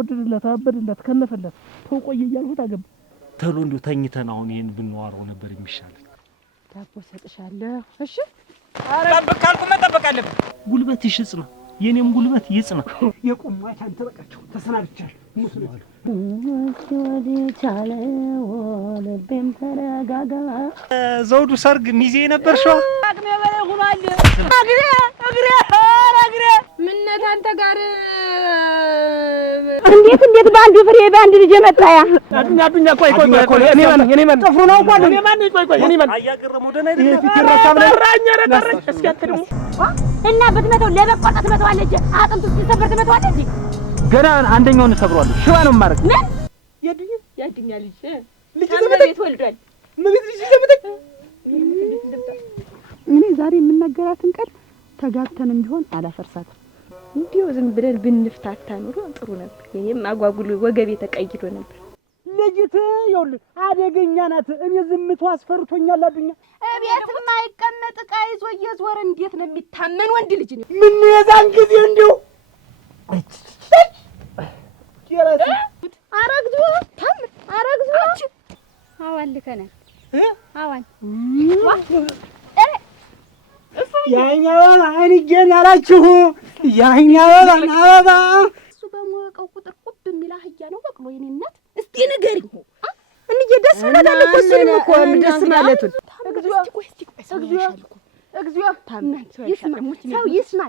ወደደላት አበደላት ከነፈላት ተቆየ እያልሁት አገባ ተሎ እንደው ተኝተን አሁን ይሄን ብንዋራው ነበር የሚሻለው። ዳቦ ሰጥሻለሁ። እሺ ጠብቅ ካልኩ መጠበቅ አለብኝ። ጉልበትሽ ይጽና፣ የኔም ጉልበት ይጽና። የቁማች አንተ በቃቸው ተሰናብቻለሁ። ሙስሊም ወዲ ቻለ ወለበም ተረጋጋ። ዘውዱ ሰርግ ሚዜ ነበርሽው? አቅሜ በላይ ሆኗል። እግሬ ምነው አንተ ጋር እንዴት በአንዱ ፍሬ በአንድ ልጅ መጣያ አዱኛ ቆይ እኔ ማን ጥፍሩ ነው እንኳን እኔ ማን እኔ ማን አያገረመው ደና አይደለም ይተረካ ብለኝ እስኪ አትልሙ እና ብትመተው ለበቆጣት መተዋለች አጥንቱ ሲሰበር ትመተዋለች። ገና አንደኛውን ሰብሯል። ሽባ ነው ማረግ ምን ያድኛ ልጅ ዘመዴት ወልዷል። ምን ልጅ ዘመዴት እኔ ዛሬ የምናገራትን ቃል ተጋብተንም ቢሆን አላፈርሳትም። እንዲሁ ዝም ብለን ብንፍታታ ኑሮ ጥሩ ነበር። እኔም አጓጉል ወገቤ ተቀይዶ ነበር። ልጅት ይኸውልህ አደገኛ ናት። እኔ ዝምቱ አስፈርቶኛል። አዱኛ እቤት የማይቀመጥ ዕቃ ይዞ እየዞረ እንዴት ነው የሚታመን ወንድ ልጅ ነው? ምን የዛን ጊዜ እንዲሁ አረግዞ አዋል ከነ አዋል ያኛውን አይንጌን ያላችሁ ያኛውን አበባ እሱ በሞቀው ቁጥር ቁብ የሚል አህያ ነው በቅሎ የኔ እናት። እስቲ ንገሪኝ እንዴ ደስ ብሎታል እኮ እሱንም እኮ ደስ ማለቱን እግዚኦ ሰው ይስማ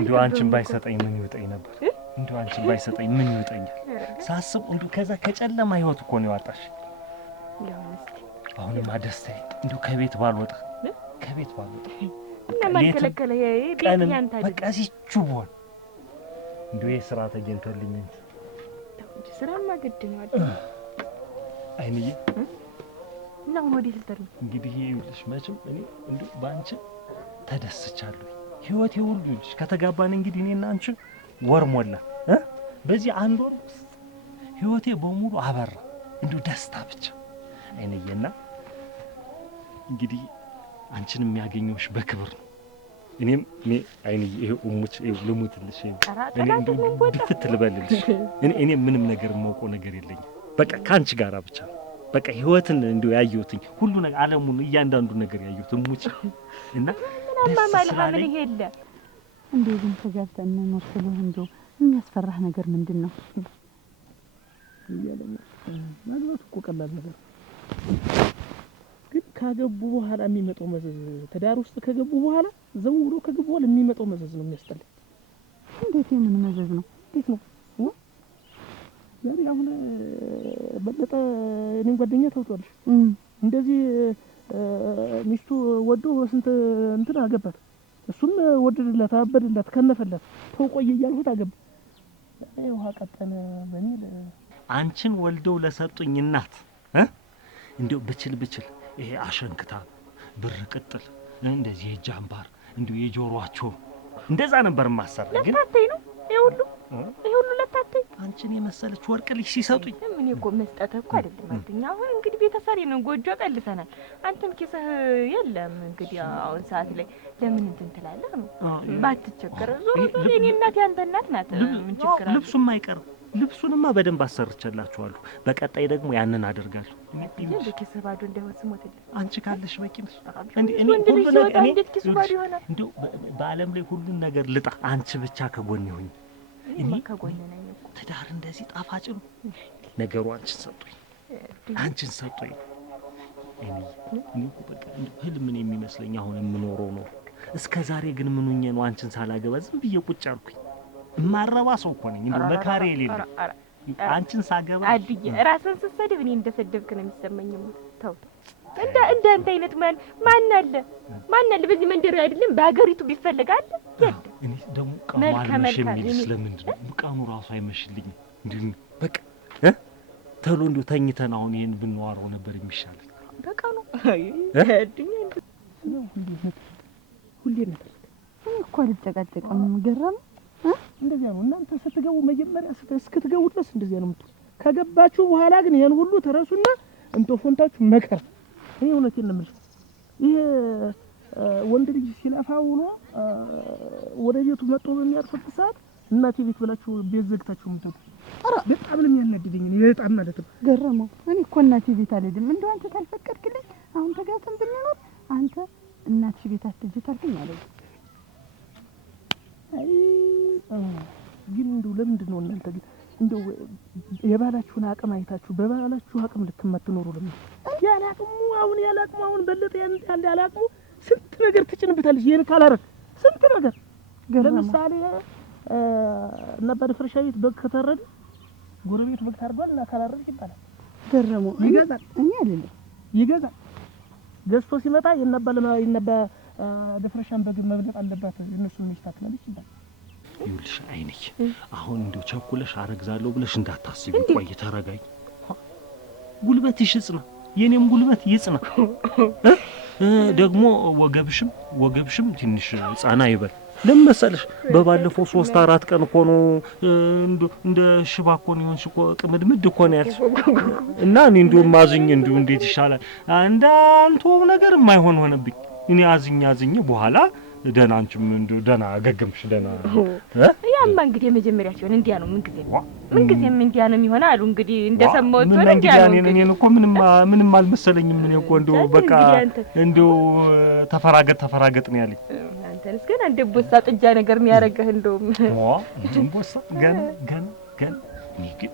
እንደው አንቺን ባይሰጠኝ ምን ይውጠኝ ነበር? እንደው አንቺን ባይሰጠኝ ምን ይውጠኛል? ሳስብ እንደው ከዛ ከጨለማ ህይወት እኮ ነው ያወጣሽ። አሁንማ ደስታዬ እንደው ከቤት ባልወጣ እና ማንከለከለ ቤት ያንተ አይደል? በቃ ሲቹ ቦን እንደው የሥራ ተገኝቶልኝ እንጂ ስራማ ግድ ነው አይደል? አይንዬ እና ወዲህ ልተር እንግዲህ ይኸውልሽ መቼም እኔ እንደው ባንቺ ተደስቻለሁ። ህይወቴ ሁሉ ልጅ ከተጋባን እንግዲህ እኔና አንቺ ወር ሞላ በዚህ አንድ ወር ህይወቴ በሙሉ አበራ። እንደው ደስታ ብቻ አይነየና እንግዲህ አንቺን የሚያገኘውሽ በክብር ነው። እኔ አይንዬ ይሄ ኡሙች ልሙትልሽ እኔ እንደው ድፍት ልበልልሽ እኔ ምንም ነገር የማውቀው ነገር የለኝም። በቃ ካንቺ ጋራ ብቻ በቃ ህይወትን እንደው ያየሁትኝ ሁሉ ነገር ዓለሙን እያንዳንዱ ነገር ያየሁት ኡሙች እና ማማልሃ ምን ይሄለ እንደዚህ ተጋብተን ነው ስለሆነ እንደው የሚያስፈራህ ነገር ምንድነው? ማለት እኮ ቀላል ነገር ግን ካገቡ በኋላ የሚመጣው መዘዝ ትዳር ውስጥ ከገቡ በኋላ ዘው ብሎ ከገቡ በኋላ የሚመጣው መዘዝ ነው የሚያስጠላኝ። እንዴት ምን መዘዝ ነው? እንዴት ነው? ዛሬ አሁን በለጠ እኔን ጓደኛ ታውቂዋለሽ? እንደዚህ ሚስቱ ወዶ ስንት እንትን አገባት። እሱም ወደደላት አበደላት ከነፈላት ተቆየ እያልሁት አገባ። ውሃ ቀጠነ በሚል አንቺን ወልደው ለሰጡኝ እናት እንደው ብችል ይሄ አሸንክታ ብር ቅጥል እንደዚህ ጃምባር እንደው የጆሮአቸው እንደዛ ነበር ማሰራ። ግን ለታተይ ነው ይሄ ሁሉ ለታተይ አንቺን የመሰለች ወርቅ ልጅ ሲሰጡኝ ምን እኮ መስጠት እኮ አይደለም አትኛ። አሁን እንግዲህ ቤተሰሪ ነው ጎጆ ቀልሰናል። አንተም ኪስህ የለም እንግዲህ አሁን ሰዓት ላይ ለምን እንትን ትላለህ ነው ባትቸገር። ዞሮ የኔ እናት ያንተ እናት ናት። ምን ችግር አለ? ልብሱም አይቀርም። ልብሱንማ በደንብ አሰርቻላችኋለሁ። በቀጣይ ደግሞ ያንን አደርጋለሁ። እንዴ ኪስ ባዶ እንዳይወስሞትልህ አንቺ ካለሽ በቂ ነሽ። እኔ ሁሉ ነገር እንዴት ኪስ ባዶ ይሆናል? እንደው በዓለም ላይ ሁሉን ነገር ልጣ፣ አንቺ ብቻ ከጎኔ ሁኚ። እኔ ከጎኔ ነኝ እኮ። ትዳር እንደዚህ ጣፋጭ ነው ነገሩ። አንቺን ሰጡኝ። እኔ እኮ በቃ ህልምን የሚመስለኝ አሁን የምኖረው ነው። እስከ ዛሬ ግን ምን ሆኜ ነው አንቺን ሳላገባ ዝም ብዬ ቁጭ አልኩኝ? እማረባ ሰው እኮ ነኝ እንደው መካሪ የሌለ አንቺን ሳገባ አድዬ ራስን ስትሰድብ እኔ እንደሰደብክ ነው የሚሰማኝ። ተው እንዳንተ አይነት ማን አለ በዚህ መንደር አይደለም በአገሪቱ ቢፈልጋል የለም። እኔ ደግሞ ቀማልሽ የሚል ስለምንድን ነው ቃኑ ራሱ አይመሽልኝም። እንዴ በቃ ተሎ እንደው ተኝተን አሁን ይሄን ብንዋራው ነበር የሚሻለው። በቃ ነው አድኛ ሁሌ ነው እኮ አልጨቃጨቀም። ገረም እንደዚያ ነው። እናንተ ስትገቡ መጀመሪያ እስክትገቡ ድረስ እንደዚያ ነው የምትሉ። ከገባችሁ በኋላ ግን ይሄን ሁሉ ተረሱና እንቶ ፎንታችሁ መከራ። እኔ እውነቴን ነው የምልሽ። ይሄ ወንድ ልጅ ሲለፋ ውሎ ወደ ቤቱ መጥቶ በሚያርፍበት ሰዓት እናቴ ቤት ብላችሁ ቤት ዘግታችሁ ምትሉ አራ በጣም ነው የሚያናድደኝ። በጣም ማለት ነው ገረመው። እኔ እኮ እናቴ ቤት አልሄድም። እንደው አንተ ካልፈቀድክልኝ አሁን ተጋብተን ብንኖር አንተ እናትሽ ቤት አትሄጂ ታልከኝ ማለት ነው። አይ ግን እንደው ለምንድን ነው እናንተ ግን እንደው የባላችሁን አቅም አይታችሁ በባላችሁ አቅም ልትመትኖሩ ለምን ያላቅሙ አሁን በለጠ ያላቅሙ ስንት ነገር ትጭንብታለሽ። ይሄን ካላረክ ስንት ነገር ለምሳሌ እና በድፍረሻ ቤት በግ ከተረደ ጎረቤት በግ ታርጓል እና ካላረድክ ይባላል። ገረመው ይገዛል። እኔ አይደለም ይገዛል። ገዝቶ ሲመጣ የነባ ድፍረሻን በግ መብለጥ አለባት እነሱ ምሽታክላለች ይባላል። ይኸውልሽ አይንሽ አሁን እንደው ቸኩለሽ አረግዛለሁ ብለሽ እንዳታስቢ። ቆይ ተረጋጊ። ጉልበትሽ ይጽና፣ የኔም ጉልበት ይጽና። ደግሞ ወገብሽም ትንሽ ጻና ይበል። ለምን መሰለሽ በባለፈው 3-4 ቀን እኮ ነው እንደ ሽባ እኮ ነው የሆንሽ እኮ ቅምድምድ እኮ ነው ያልሽ እና እኔ እንደው ማዝኝ እንደው እንዴት ይሻላል አንዳንቱ ነገር የማይሆን ሆነብኝ። እኔ አዝኝ በኋላ ደህና አንቺም እንደው ደህና ገገምሽ ደህና ያማ እንግዲህ የመጀመሪያ ሲሆን እንዲያ ነው። ምንጊዜም እንዲያ ነው የሚሆነው አሉ እንግዲህ እንደሰማሁት ነው። እንዲያ ነው እኔን እኮ ምንም አልመሰለኝም። ምን እኮ እንደው በቃ እንደው ተፈራገጥ ነው ያለኝ። አንተንስ ገና እንደ ቦሳ ጥጃ ነገር ነው ያረጋህ። እንደውም ቦሳ ገና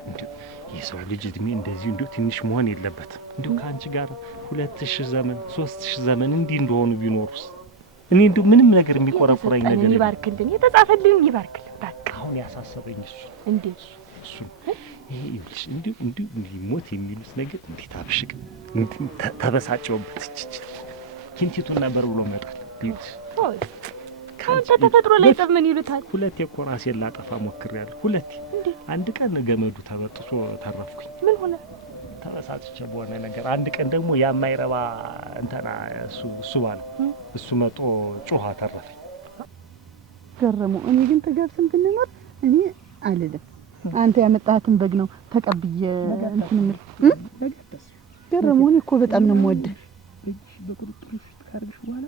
እንደው የሰው ልጅ እድሜ እንደዚህ እንደው ትንሽ መሆን የለበትም። እንደው ካንቺ ጋር 2000 ዘመን 3000 ዘመን እንዲህ እንደሆኑ ቢኖሩስ እኔ እንደው ምንም ነገር የሚቆረቆረኝ ነገር የለም። ይባርክልኝ የተጻፈልኝ ይባርክልኝ። በቃ አሁን ያሳሰበኝ እሱ እንዴት እሱ ይሄ ይልሽ እንደው ሊሞት የሚሉት ነገር እንዴት አብሽቅ ተበሳጨውበት እቺ ኪንቲቱና በር ብሎ መጣል ይልሽ ሆይ ካንተ ተፈጥሮ ላይ ምን ይሉታል? ሁለቴ እኮ ራሴን ላጠፋ ሞክሬያለሁ። ሁለቴ አንድ ቀን ገመዱ ተበጥሶ ተረፍኩኝ። ምን ሆነ? ተበሳጭቼ በሆነ ነገር። አንድ ቀን ደግሞ ያማይረባ እንተና እሱ ባለ እሱ መጦ ጮሃ ተረፈኝ። ገረመው። እኔ ግን ተጋብተን ብንኖር እኔ አልልም። አንተ ያመጣሃትን በግ ነው ተቀብዬ እንትን ምር ገረመው። እኔ እኮ በጣም ነው የምወድህ። በቁጥጥርሽ ካርግሽ በኋላ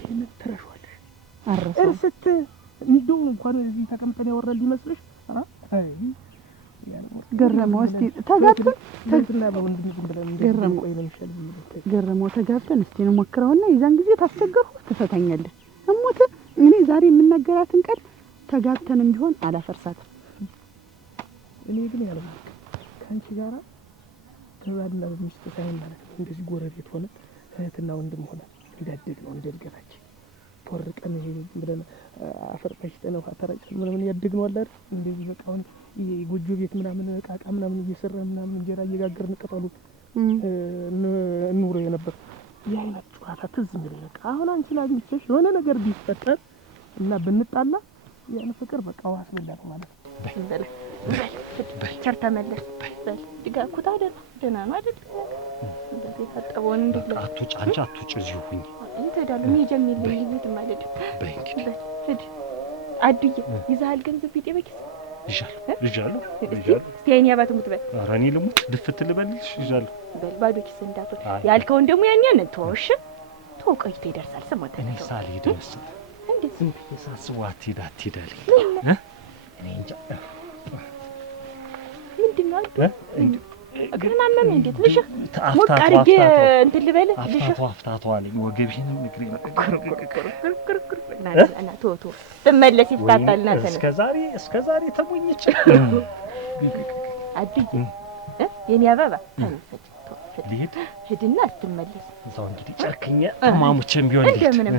ይሄን ተረሽዋለሽ አረፈ እርስት እንደው እንኳን እዚህ ተቀምጠን ያወራል ይመስልሽ? አይ ገረመው። እስቲ ተጋብተን ተግና በወንድም ዝም ብለን ገረመው ቆይ ነው ይሻል። ገረመው ተጋብተን እስቲ እንሞክረውና የዛን ጊዜ ታስቸገርኩ ትፈታኛለህ። እሞት እኔ ዛሬ የምናገራትን ቃል ተጋብተንም ቢሆን አላፈርሳትም። እኔ ግን ያለው ካንቺ ጋራ ተባልና በሚስት ሳይሆን ማለት ነው እንደዚህ ጎረቤት ሆነ እህትና ወንድም ሆነ እንዳደግ ነው እንደድገታችን ተወርቀን ይሄ ብለን አፈር ፈሽተን ነው አተራጭን ምናምን ያደግነው አለ አይደል? እንደዚህ በቃ አሁን ይሄ ጎጆ ቤት ምናምን ቃቃ ምናምን እየሰራን ምናምን እንጀራ እየጋገርን ቅጠሉ ኑሮ የነበር የአይነት ጨዋታ ትዝ የሚለኝ በቃ አሁን አንቺ ላግኝተሽ የሆነ ነገር ቢፈጠር እና ብንጣላ ያን ፍቅር በቃ ዋስ በላት ማለት ነው። በል ቸር ተመለስ በል ድጋኩታ ደህና ነው አይደል? እንደዚህ ታጠበውን እንዴት አትውጭ አንቺ አትውጭ እዚሁ ሁኚ። እንተዳለም ይጀምል ይሄድ ማለት ሂድ አዱዬ ይዛል ገንዘብ ቢጤ በኪስ ይዣለሁ እስቲ ያባት ሙት በል ኧረ እኔ ልሙት ድፍት ልበልሽ ይዣለሁ በል ባዶ ኪስ እንዳትወጣ ያልከውን ደግሞ ያን ተወሽ ተወቀይቶ ይደርሳል። ስሞታ እኔ ሳልሄድ መሰለኝ እንዴት ዝም ብዬ ሳስበው አትሄዳለኝ እኔ እንጃ ምንድነው እግርና አመመኝ። እንዴት ልሽህ ሞቃርጌ እንትን ልበል ልሽህ አፍታቷልኝ ወገብሽንም እግሬን እና ቶቶ ተመለስ ይፍታታልና እስከዛሬ ተሞኝች አድይ የኔ አበባ ተነሰች ልሂድ ሂድና ስትመለስ እዛው እንግዲህ ጨክኛ ማሙቼም ቢሆን እንደምንም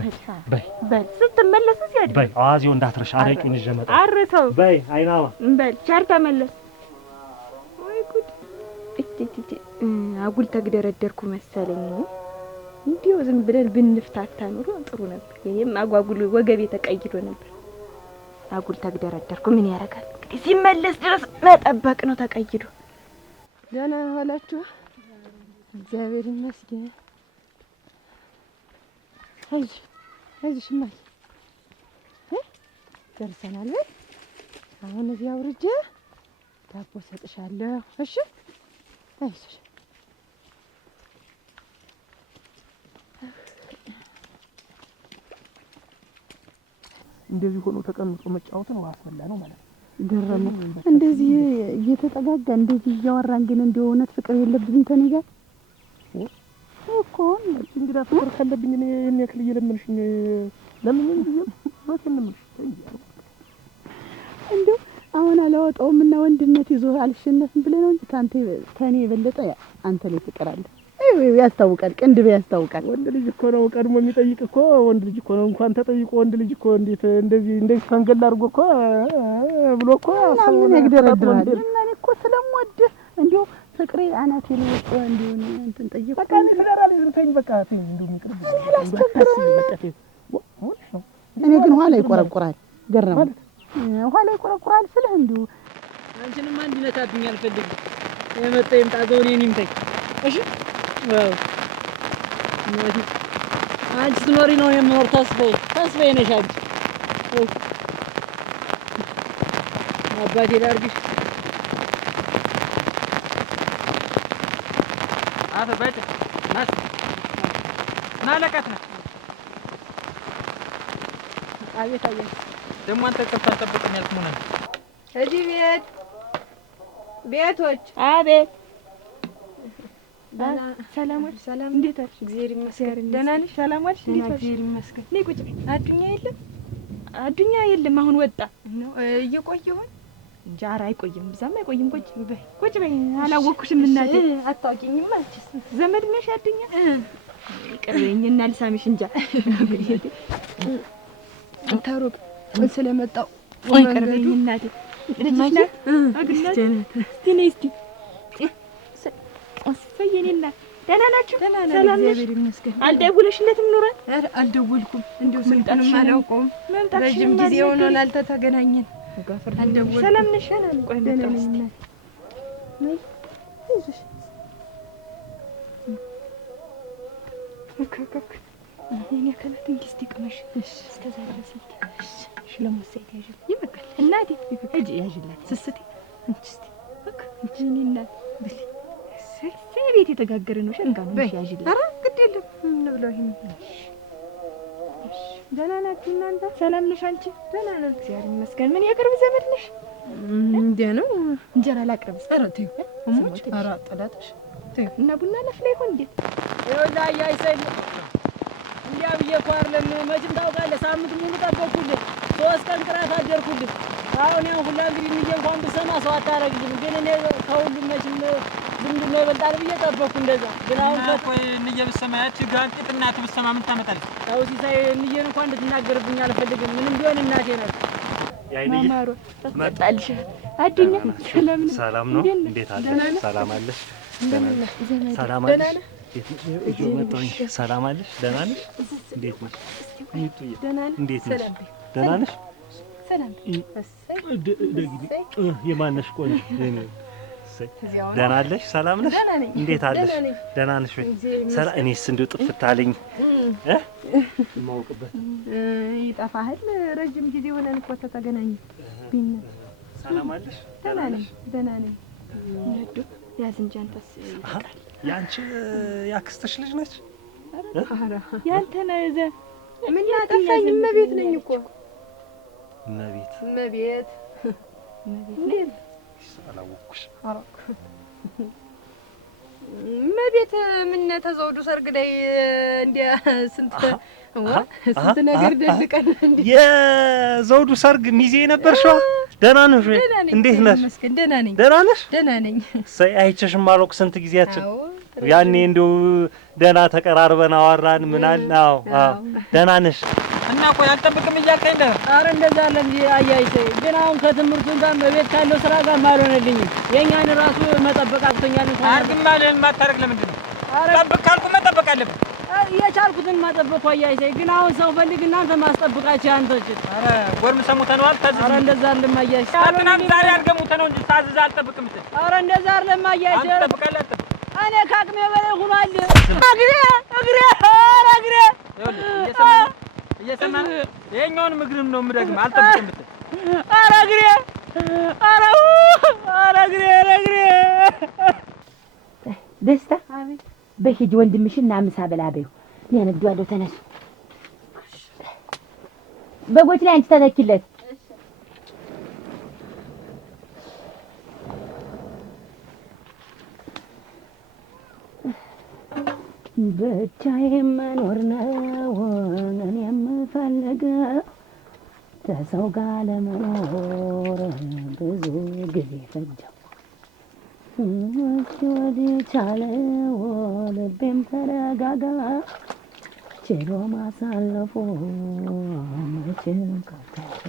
በል ስትመለስ ሲያድ በይ አዋዜው እንዳትረሽ አረቂውን ይዤ መጣ አረሰው በይ አይናማ በል ቻር ተመለስ። ወይ ጉድ እቴ አጉል ተግደረደርኩ መሰለኝ። እንዲሁ ዝም ብለን ብንፍታታ ኑሮ ጥሩ ነበር። ይሄም አጓጉል ወገቤ ተቀይዶ ነበር። አጉል ተግደረደርኩ ምን ያረጋል እንግዲህ ሲመለስ ድረስ መጠበቅ ነው ተቀይዶ። ደህና ዋላችሁ? እግዚአብሔር ይመስገን። አይዞሽ እማዬ ደርሰናል። አሁን እዚህ አውርጄ ዳቦ ሰጥሻለሁ። እሺ አይዞሽ እንደዚህ ሆኖ ተቀምጦ መጫወት ነው አስበላ ነው ማለት ነው። ገረመው እንደዚህ እየተጠጋጋ እንደዚህ እያወራን ግን እንደው እውነት ፍቅር የለብንም ተኔ ጋር እኮ እንግዲህ ፍቅር ካለብኝ እኔ የኔ ያክል እየለመንሽኝ ለምን እንዴ ማለት ነው እንደው አሁን አላወጣውም እና ወንድነት ይዞ አልሸነፍም ብለህ ነው እንጂ ታንተ የበለጠ አንተ ላይ ፍቅር አለ። ያስታውቃል፣ ቅንድብ ያስታውቃል። ወንድ ልጅ እኮ ነው ቀድሞ የሚጠይቅ እኮ ወንድ ልጅ እኮ ነው። እንኳን ተጠይቆ ወንድ ልጅ እኮ እንዴት እንደዚህ ፈንገል አድርጎ እኮ ብሎ እኮ ምን ያግደረድራል? እና እኔ እኮ ስለምወድህ እንደው ፍቅሬ አናቴ ላይ ወጥቶ እንዲሆን እንትን ጠይቁ። በቃ እኔ ፍቅር ይርተኝ በቃ ተኝ እንደው የሚቅርብ እኔ ግን ኋላ ይቆረቁራል። ገረመው ኋላ ይቆረቁራል ስልህ እንደው አንቺንም አንድ ነካብኝ አልፈልግም። የመጣ ይምጣ ዘው እኔን ይምታኝ። እሺ ዋው አንቺ ስትኖሪ ነው የምኖር። ተስፋዬ ነሽ አንቺ። አባቴ ላድርግሽ። አፈ በጭ ናስ ናለቀት ነው። አቤት ደግሞ አንተ ከብታ ጠብቀኝ ያልኩህ ነው። እዚህ ቤቶች አቤት ሰላሞች ሰላም እንዴት አልሽ? እግዚአብሔር ይመስገን። ደህና ነሽ? ሰላም አልሽ? እንዴት አልሽ? እግዚአብሔር ይመስገን። ነይ ቁጭ በይ። አዱኛ የለም አሁን ወጣ ነው። እየቆየ ይሆን እንጂ ኧረ አይቆይም፣ ብዛም አይቆይም። ቁጭ በይ። አላወኩሽም እናቴ። አታውቂኝም አልችስ ዘመድ ነሽ አዱኛ? ይቅርበኝ እና ልሳምሽ እንጃ ተሩቅ ስለመጣው ይቅርበኝ እናቴ። ልጅሽ ናት? አግናት እስቲ ነይ እስቲ ሰየኔና ደህና ናችሁ? ሰላም ነሽ? አልደውለሽለትም ኑረን? ኧረ አልደወልኩም። እንደው ስልጣንም አላውቀውም። ረጅም ጊዜ ሆኖናል ተገናኘን። አልደወልኩም። ሰላም ነሽ? ቆይ መጣሁ እስቲ ነይ ይዘሽ ከከክ እኔ ከላት እንግዲህ እስቲ ቅመሽ እስከዛ ድረስ እሺ ለሞሰይት ያዥ ይበቃል እናቴ እጂ ያዥላት ስስቴ እንቺ እስቲ በቃ እንቺ እናት ብሊ ቤት የተጋገረ ነው። ሸንጋ ነው ያዥልኝ። ኧረ ግድ የለም እንብለው። ይሄን እሺ ደህና ናችሁ እናንተ? ሰላም ነሽ አንቺ? ደህና ነን እግዚአብሔር ይመስገን። ምን የቅርብ ዘመድ ነሽ? እንዴ ነው እንጀራ ላቅርብ። ኧረ ተይው እሞች። ኧረ ጠላትሽ ተይው እና ቡና ለፍላ ይሆን እንዴ? ይኸውልህ አያይሰል እንዲያ ብዬሽ እኮ አይደለም መቼም ታውቃለህ። ሳምንት ሙሉ ጠበቅኩልህ፣ 3 ቀን ቅራት አደርኩልህ። አሁን ያን ሁላ እንግዲህ እንዬ እንኳን ብሰማ ሰው አታረግልኝ። ግን እኔ ከሁሉም መቼም ዝምድና ይበልጣል ብዬ ጠበቅኩ። እንደዛ ግን አሁን ቆይ እንዬ ብትሰማ ያቺ ጋንቂት እናት ብትሰማ ምን ታመጣለች? ታው ሲሳይ እንዬን እንኳን እንድትናገርብኝ አልፈልግም። ምንም ቢሆን እናቴ ናት። ማማሮ መጣልሽ አዱኛ ሰላም ነው? እንዴት አለሽ? ሰላም አለሽ? ሰላም አለሽ? ሰላም አለሽ? ደህና ነሽ? እንዴት ነሽ? እንዴት ነሽ? ደህና ነሽ? ሰላም የማነሽ ቆንጆ ደህና አለሽ? ሰላም ነሽ? እንዴት አለሽ? ደህና ነሽ ወይ? እኔስ እንደው ጥፍት አለኝ የማውቅበት ይጠፋሃል። ረጅም ጊዜ ሆነን እኮ ተገናኘን። ሰላም አለሽ? ደህና ነኝ። ነዱ ያዝ እንጂ አንተስ ይበቃል። ያንቺ ያክስትሽ ልጅ ነች? ያንተ ነው ዘ ምን ያጠፋኝ? እመቤት ነኝ እኮ እመቤት እንዴት አላወኩሽ? እመቤት ምን ተዘውዱ ሰርግ ላይ እንደ ስንት ነገር ደልቀን እንደ የዘውዱ ሰርግ ሚዜ ነበርሽዋ? ደህና ነሽ ወይ? እንዴት ነሽ? ደህና ነኝ። ደህና ነሽ? ደህና ነኝ። ሳይ አይቼሽም አልወቅ ስንት ጊዜያችን ያኔ እንደው ደህና ተቀራርበን አወራን ምናል። አዎ ደህና ነሽ? እና ቆይ አልጠብቅም እያልከኝ ነበር? ኧረ እንደዛ አይደለም አያይዘኝ። ግን አሁን ከትምህርቱ ጋር በቤት ካለው ስራ ጋር አልሆነልኝም። የእኛን ራሱ መጠበቅ አቅቶኛል። አርግም አለን ማታረግ ለምንድን ነው? ጠብቅ ካልኩ መጠበቅ አለብን። የቻልኩትን ማጠበቅ አያይዘኝ። ግን አሁን ሰው ፈልግ እናንተ ማስጠብቃችሁ አንተች። ኧረ ጎርም ሰሙተነዋል። ታዝዝ። ኧረ እንደዛ አይደለም አያይዘኝ። አጥናም ዛሬ አልገሙተ ነው እንጂ ታዝዝ አልጠብቅም እንጂ። ኧረ እንደዛ አይደለም አያይዘኝ። አልጠብቃለህ አጥብ እኔ ካቅሜ በላይ ሆኗል። እግሬ ኧረ እግሬ እየሰማህ ይኸኛውን ምግርም ነው የምደግም። አልጠብቅም ብትል ኧረ እግሬ ኧረ እግሬ ደስታ በሂጅ ወንድምሽና ምሳ በላ በይው። እኔ አነግደዋለሁ። ተነሱ በጎች ላይ አንቺ ተተኪለት። ብቻዬን መኖር ነው እኔ የምፈልገው ከሰው ጋር ለመኖር ብዙ ጊዜ ፈጀው። ወዲህ ቻለው ልቤም ተረጋጋ ችሎ ማሳለፉ መቼም ካታለ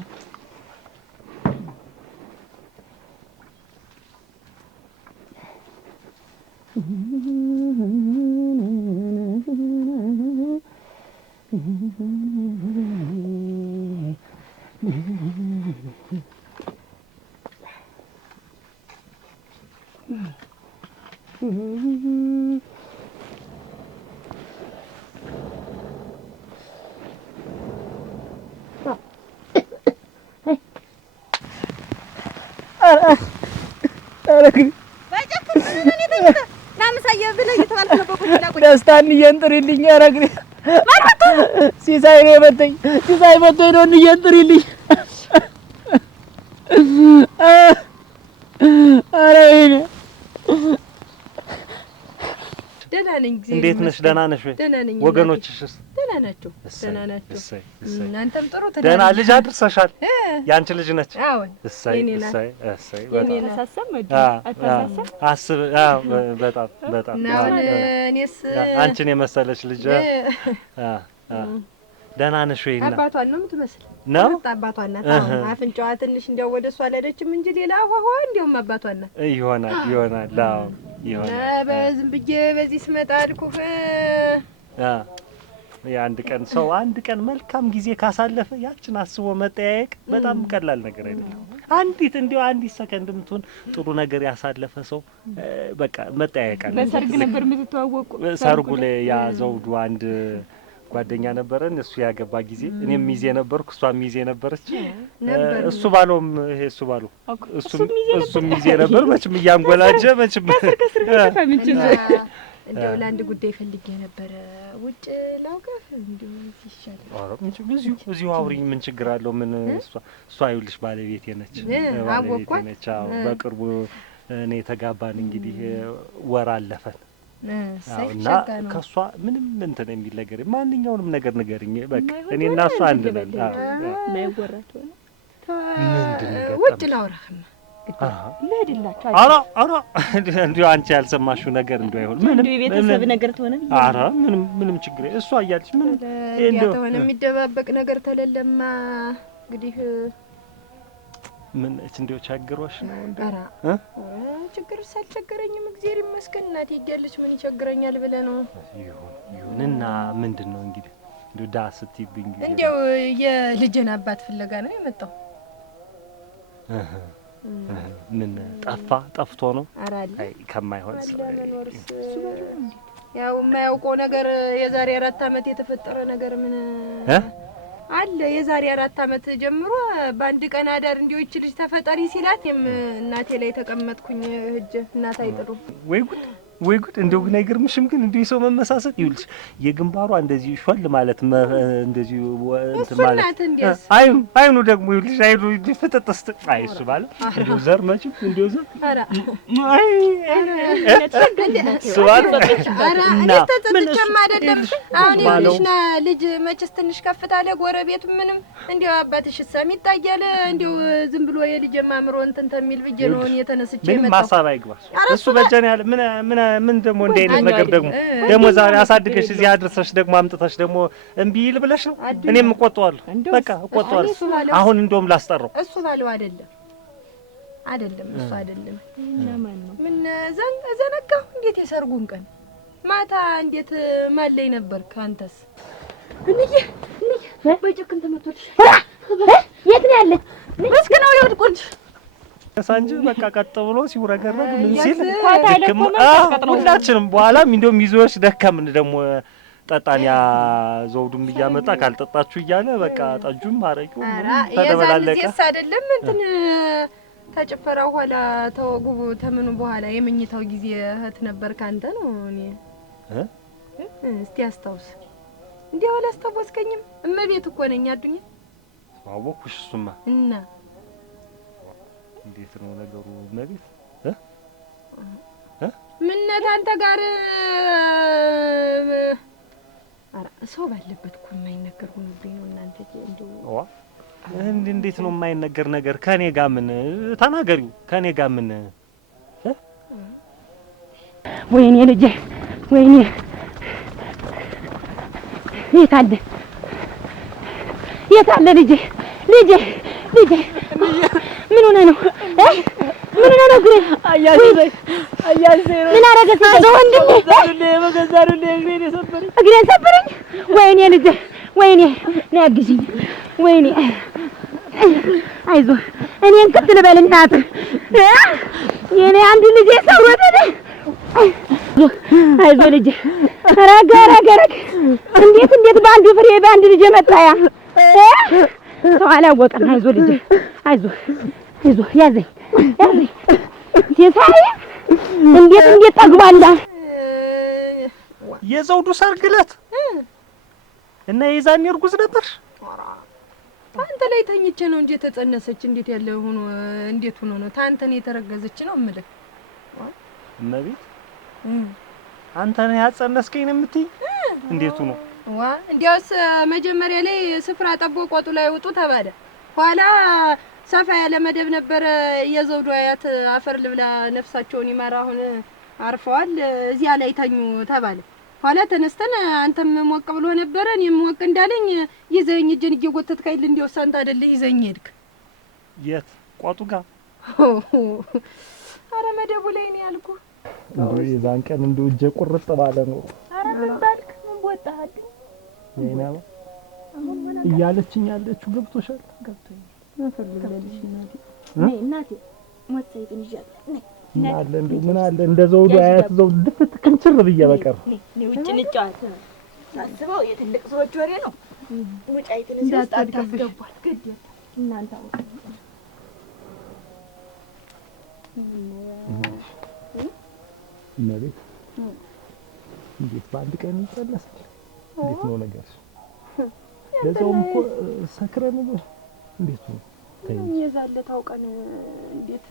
ደስታን እየንጥሪልኝ አረግኝ ሲሳይ ነው የመተኝ ሲሳይ መተኝ ነው እየንጥሪልኝ አረ ይሄ ደህና ነኝ። እንዴት ነሽ? ደህና ነሽ ወይ? ደህና ነኝ። ወገኖችሽስ ደህና ናቸው? ደህና ናቸው። እሰይ እሰይ። እናንተም ጥሩ ደህና ልጅ አድርሰሻል? ያንቺ ልጅ ነች? አዎን። እሰይ እሰይ እሰይ። የኔ አሳሰብ አስብ። በጣም በጣም እኔስ አንቺን የመሰለች ልጅ ደህና ነሽ ወይ? አባቷን ነው የምትመስል ነው አባቷን ናት። አፍንጫዋ ትንሽ እንዲያው ወደ እሷ አልሄደችም እንጂ ሌላ ሆሆ እንዲያውም አባቷን ናት። ይሆናል ይሆናል። አዎ ይሆናል። በዝም ብዬ በዚህ ስመጣ አልኩህ የአንድ ቀን ሰው አንድ ቀን መልካም ጊዜ ካሳለፈ ያችን አስቦ መጠያየቅ በጣም ቀላል ነገር አይደለም። አንዲት እንዲያው አንዲት ሰከንድ የምትሆን ጥሩ ነገር ያሳለፈ ሰው በቃ መጠያየቅ አለ። በሰርግ ነበር የምትተዋወቁ። ሰርጉ ላይ ያ ዘውዱ አንድ ጓደኛ ነበረን። እሱ ያገባ ጊዜ እኔም ሚዜ ነበርኩ፣ እሷም ሚዜ ነበረች። እሱ ባለውም ይሄ እሱ ባለው እሱም ሚዜ ነበር። መቼም እያንጎላጀ መቼም እንደው ለአንድ ጉዳይ ፈልጌ ነበረ ውጭ ላውጋህ እንደው ይሻላል። ኧረ እዚሁ አውሪኝ፣ ምን ችግር አለው? ምን እሷ ይኸውልሽ ባለቤቴ ነች፣ ባለቤቴ ነች። አዎ በቅርቡ እኔ ተጋባን እንግዲህ ወር አለፈን። እና ከሷ ምንም እንትን የሚል ነገር ማንኛውንም ነገር ንገሪኝ። በቃ እኔ እና እሷ አንድ ነን። ማይወራት ሆነ ውጭ ላውራህማ ለድላችሁ አራ እንዲሁ አንቺ ያልሰማሽው ነገር እንዲሁ አይሆን ምንም ቤተሰብ ነገር ተሆነ አራ ምንም ችግር እሷ እያለች ምንም እንዲሁ ተሆነ የሚደባበቅ ነገር ተለለማ እንግዲህ ምን እንዲሁ ቸግሮሽ ነው እንዴ? አራ ችግርስ አልቸገረኝም፣ እግዚአብሔር ይመስገን። እናቴ እያለች ምን ይቸግረኛል ብለህ ነው? ይሁንና ምንድነው እንግዲህ እንዲሁ ዳ ስትይብኝ ጊዜ እንዲሁ የልጅን አባት ፍለጋ ነው የመጣው። ምን ጠፍቶ ነው? አይ ከማይሆን ያው የማያውቀው ነገር የዛሬ 4 አመት የተፈጠረ ነገር ምን አለ? የዛሬ 4 አመት ጀምሮ በአንድ ቀን አዳር እንዲው እቺ ልጅ ተፈጠሪ ሲላት እናቴ ላይ ተቀመጥኩኝ እጅ እናት አይጥሩ። ወይ ጉድ! እንደው ግን አይገርምሽም? ግን እንዲሁ ሰው መመሳሰል ይውልሽ የግንባሯ እንደዚህ ሾል ማለት እንደዚህ እንትን ማለት አይኑ ደግሞ ይውልሽ አይኑ ፍጥጥስ አይ እሱ ባለ እንደው ዘር መቼም እንደው ዘር አይ ስዋል እና ተጥተም አይደለም አሁን ይልሽና ልጅ መችስ ትንሽ ከፍታ አለ ጎረቤቱ ምንም እንደው አባትሽ ሰሚ ይታያል እንደው ዝም ብሎ የልጅ ማምሮ እንትን ተሚል ብዬ ነው የተነስቼ መጣሁ። ምን ማሳብ አይግባሽ እሱ በጀን ያለ ምን ደግሞ እንደ አይነት ነገር ደግሞ ዛሬ አሳድገሽ እዚህ አድርሰሽ ደግሞ አምጥተሽ ደግሞ እምቢ ይል ብለሽ ነው። እኔም እቆጣዋለሁ፣ በቃ እቆጣዋለሁ። አሁን እንደውም ላስጠራው እሱ ባለው አይደለም እሱ አይደለም። ምን ዘነጋሁ? እንዴት የሰርጉን ቀን ማታ እንዴት ማለይ ነበር ካንተስ? እንዬ በጭክን ተመቶልሽ የት ነው ያለ? መስከናው ይወድቁልሽ ሳንጂ በቃ ቀጥ ብሎ ሲውረገረግ ምን ሲል ሁላችንም በኋላም እንደውም ይዞሽ ደከምን። ደግሞ ጠጣንያ ዘውዱም እያመጣ ካልጠጣችሁ እያለ በቃ ጠጁም አረቂው ተደበላለቀ። የዛን አይደለም እንትን ተጨፈራው ኋላ ተወጉ ተምኑ በኋላ የመኝታው ጊዜ እህት ነበር ካንተ ነው። እኔ እስቲ አስታውስ። እንዴው አላስታወስከኝም? እመቤት እኮ ነኝ አዱኛ አወኩሽ። እሱማ እና እንዴት ነው ነገሩ መቤት? ምነው አንተ ጋር ኧረ ሰው ባለበት እኮ የማይነገር ሆኖብኝ ነው። እናንተ እንደው እንዴት ነው የማይነገር ነገር? ከኔ ጋር ምን ተናገሪው? ከኔ ጋር ምን? ወይኔ ልጄ ወይኔ የት አለ ልጄ ልጄ ልጄ ምን ሆነ ነው? ምን ሆነ ነው? ግሬ አያዘኝ ምን አረገ? ሲዘው ወንድሜ እግሬን ሰበረኝ። ወይኔ ልጄ ወይኔ ነይ አግዢኝ። ወይኔ አይዞህ እኔን ክትል በል እናትህ የኔ አንዱ ልጄ ሰው ወደደ። አይዞህ ልጄ ረጋ እንዴት በአንዱ ፍሬ በአንድ ልጄ መጣያ ሰው አላወቀም። አይዞህ ልጄ አይዞህ ያዘኝ ሲሳይ እንዴት ጠግባላ የዘውዱ ሰርግ ዕለት እና የዛኔ እርጉዝ ነበር። ታንተ ላይ ተኝቼ ነው እንጂ የተጸነሰች እንዴት ያለ ሆኖ እንዴት ሆኖ ነው ታንተን የተረገዘች ነው እምልህ። እመቤት አንተ ነህ ያጸነስከኝ ነው የምትይ? እንዴቱ ነው? እንዲያውስ መጀመሪያ ላይ ስፍራ ጠቦ ቆጡ ላይ ውጡ ተባለ። ኋላ ሰፋ ያለ መደብ ነበረ። የዘውዱ አያት አፈር ልብላ ነፍሳቸውን ይማራ አሁን አርፈዋል፣ እዚያ ላይ ተኙ ተባለ። ኋላ ተነስተን አንተም ሞቅ ብሎ ነበረ፣ እኔም ሞቅ እንዳለኝ ይዘኝ እጄን እየጎተትከኝ እንዲያውስ አንተ አይደል ይዘኝ ሄድክ? የት ቆጡ ጋር? ኧረ መደቡ ላይ ነው ያልኩህ። እንደው የዛን ቀን እንደው እጄ ቁርጥ ባለ ነው። ኧረ ምን ባልክ ምን ወጣህ? ወይኔማ እያለችኝ ያለችው ገብቶሻል? ገብቶኛል። እናቴ ሞተይትን ይዣለሁ ምን አለ እንደ ዘውዱ አያት ዘውዱ ድፍት ክንችር ብዬ በቀር ውጭ እንጫወት ሳስበው የትልቅ ሰዎች ወሬ ነው። ውጫይትን ሲያስጣ ታስገቧት ግድ እናንተ እመቤት እንዴት በአንድ ቀን ይጸነሳል? እንዴት ነው ነገርሽ? ለዛውም እኮ ሰክረን እንዴት ነው የዛለ ታውቀን እንዴት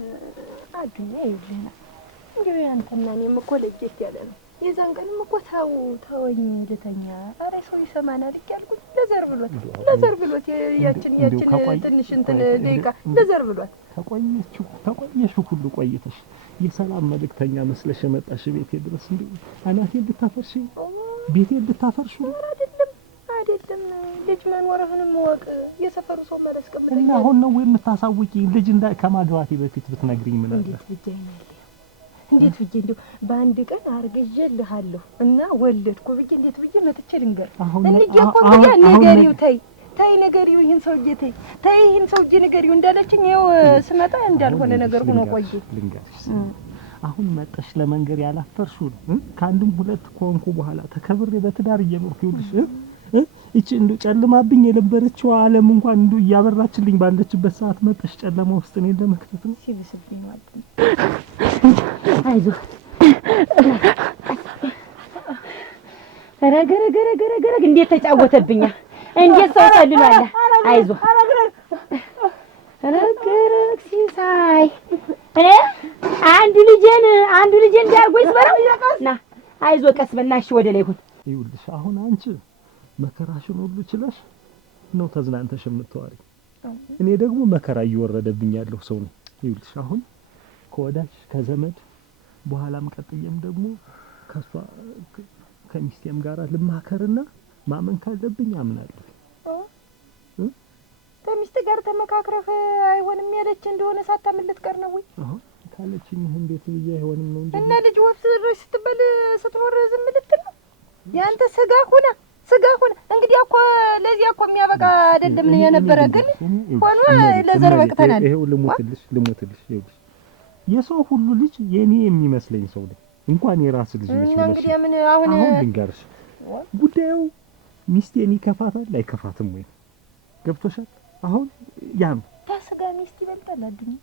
አዱኛ ይልህና እንዴ አንተና እኔም እኮ ለየት ያለ ነው። የዛን ቀንም እኮ ተወኝ ልተኛ። ኧረ ሰው ይሰማናል እያልኩኝ ለዘር ብሎት ያችን ትንሽ እንትን ደቂቃ ለዘር ብሎት ተቆየሽ ሁሉ ቆይተሽ የሰላም መልእክተኛ መስለሽ የመጣሽ ቤቴ ድረስ እንዴ አናቴን ልታፈርሺ ቤቴን ልታፈርሺ አይደለም ልጅ መኖርህንም ወቅ የሰፈሩ ሰው ማለት ቀምጠኝ እና አሁን ነው ወይ የምታሳውቂኝ? ልጅ ከማግባቴ በፊት ብትነግሪኝ ምን አለ? እንዴት ብዬ እንደው በአንድ ቀን አርግዤልሃለሁ እና ወለድኩ ብዬ እንዴት ብዬ መጥቼ ልንገር? እንዴ እኮ ያ ነገሪው ተይ ነገሪው ይሄን ሰውዬ ተይ ይሄን ሰውዬ ነገሪው እንዳለችኝ ይኸው ስመጣ እንዳልሆነ ነገር ሆኖ ቆየ። ልንገርሽ አሁን መጣሽ ለመንገር ያላፈርሹን ከአንድም ሁለት ኮንኩ በኋላ ተከብሬ በትዳር እየኖርኩ ይልሽ እቺ እንዶ ጨለማብኝ የነበረችው ዓለም እንኳን እንዶ እያበራችልኝ ባለችበት ሰዓት መጣሽ ጨለማ ውስጥ እኔ እንደመክተት ነው ሲብስብኝ ማለት ነው። አይዞህ ገረገረ እንዴት ተጫወተብኛ እንዴት ሰው ሰልሏል። አይዞህ ረገረግ ሲሳይ አንዱ ልጄን ዳርጎ ይስበረው ና አይዞህ ቀስ በላሽ ወደ ላይ ሁን። ይኸውልሽ አሁን አንቺ መከራሽን ሁሉ ችለሽ ነው ተዝናንተሽ የምትዋሪ። እኔ ደግሞ መከራ እየወረደብኝ ያለው ሰው ነው። ይኸውልሽ አሁን ከወዳጅ ከዘመድ በኋላም ቀጥየም ደግሞ ከሷ ከሚስቴም ጋር ልማከርና ማመን ካለብኝ አምናለሁ። ከሚስት ጋር ተመካክረህ አይሆንም ያለች እንደሆነ ሳታምልት ቀር ነው ወይ? ካለችኝ እንዴት ብዬ አይሆንም ነው እንዴ? እና ልጅ ወፍስ ስትበል ስትኖር ዝም ልትል ነው? ያንተ ስጋ ሁና እንግዲህ እኮ ለዚህ እኮ የሚያበቃ አይደለም ነው የነበረ። ግን ሆኖ ለዘር በቅተናል። ይሄው ልሞትልሽ ይኸውልሽ የሰው ሁሉ ልጅ የኔ የሚመስለኝ ሰው ነው እንኳን የራስ ልጅ ነች። እንግዲህ ምን አሁን ልንገርሽ ጉዳዩ ሚስቴን ይከፋታል አይከፋትም ወይ ገብቶሻል? አሁን ያም ተስጋ ሚስት ይበልጣል አዱኝ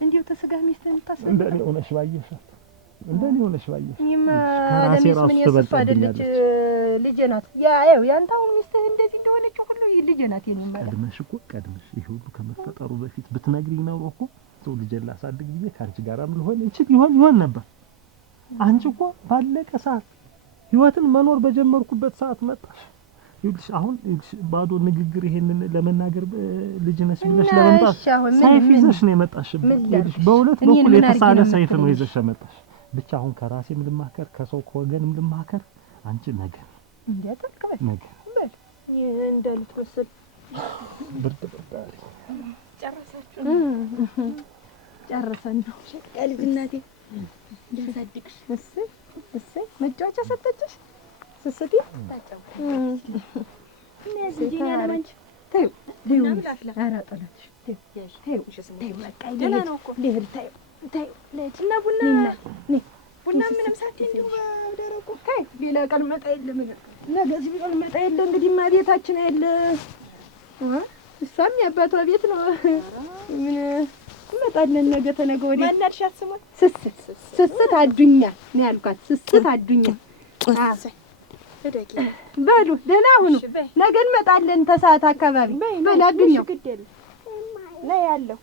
እንዴው ተስጋ ሚስት እንታሰብ እንደኔ ሆነሽ ባየሽ እኔማ ለሚስ ምን ያስፋ አይደለች ልጅ ናት። ያው ያንተ አሁን ሚስትህ እንደዚህ እንደሆነች ሁሉ ልጄ ናት የኔ ማለት ቀድመሽ ይሄ ሁሉ ከመፈጠሩ በፊት ብትነግሪኝ ነው እኮ ሰው ልጅ ላሳድግ ጊዜ ካንቺ ጋራም ልሆን እንችል ይሆን ነበር። አንቺ እኮ ባለቀ ሰዓት ህይወትን መኖር በጀመርኩበት ሰዓት መጣሽ። ይልሽ አሁን ባዶ ንግግር ይሄንን ለመናገር ልጅ ነሽ ብለሽ ለመምጣት ሰይፍ ይዘሽ ነው የመጣሽብኝ። ይልሽ በሁለት በኩል የተሳለ ሰይፍ ነው ይዘሽ መጣሽ። ብቻ አሁን ከራሴም ልማከር ከሰው ከወገንም ልማከር። አንቺ ነገር እንዲያጠቅመሽ ነገር እንዳሉት መሰል ብርድ ብርድ ጨረሳችሁ? ጨረሰን ነው ልጅ እናቴ እንዳሳድግሽ እሰይ መጫወቻ ሰጠችሽ ስስቲ ታጫው እነዚህ ዲና ለማንቺ ተይው ኧረ ጠላትሽ ተይው በቃ ደህና ነው እኮ ልሄድ ተይው ለእጅና ቡና ምንም ሳትይ እንዲሁ ደረቁ ተይ ሌላ ቀን መጣ የለም ነገ እዚህ ቢሆን መጣ የለ እንግዲህማ ቤታችን አይደለ እሷም የአባቷ ቤት ነው ምን እንመጣለን ነገ ተነገ ወዲያ ማናልሻት ስሙን ስስት አዱኛ ነው ያልኳት ስስት አዱኛ በሉ ደህና ሁኑ ነገ እንመጣለን ተሰዓት አካባቢ በል አዱኛው ላይ ያለው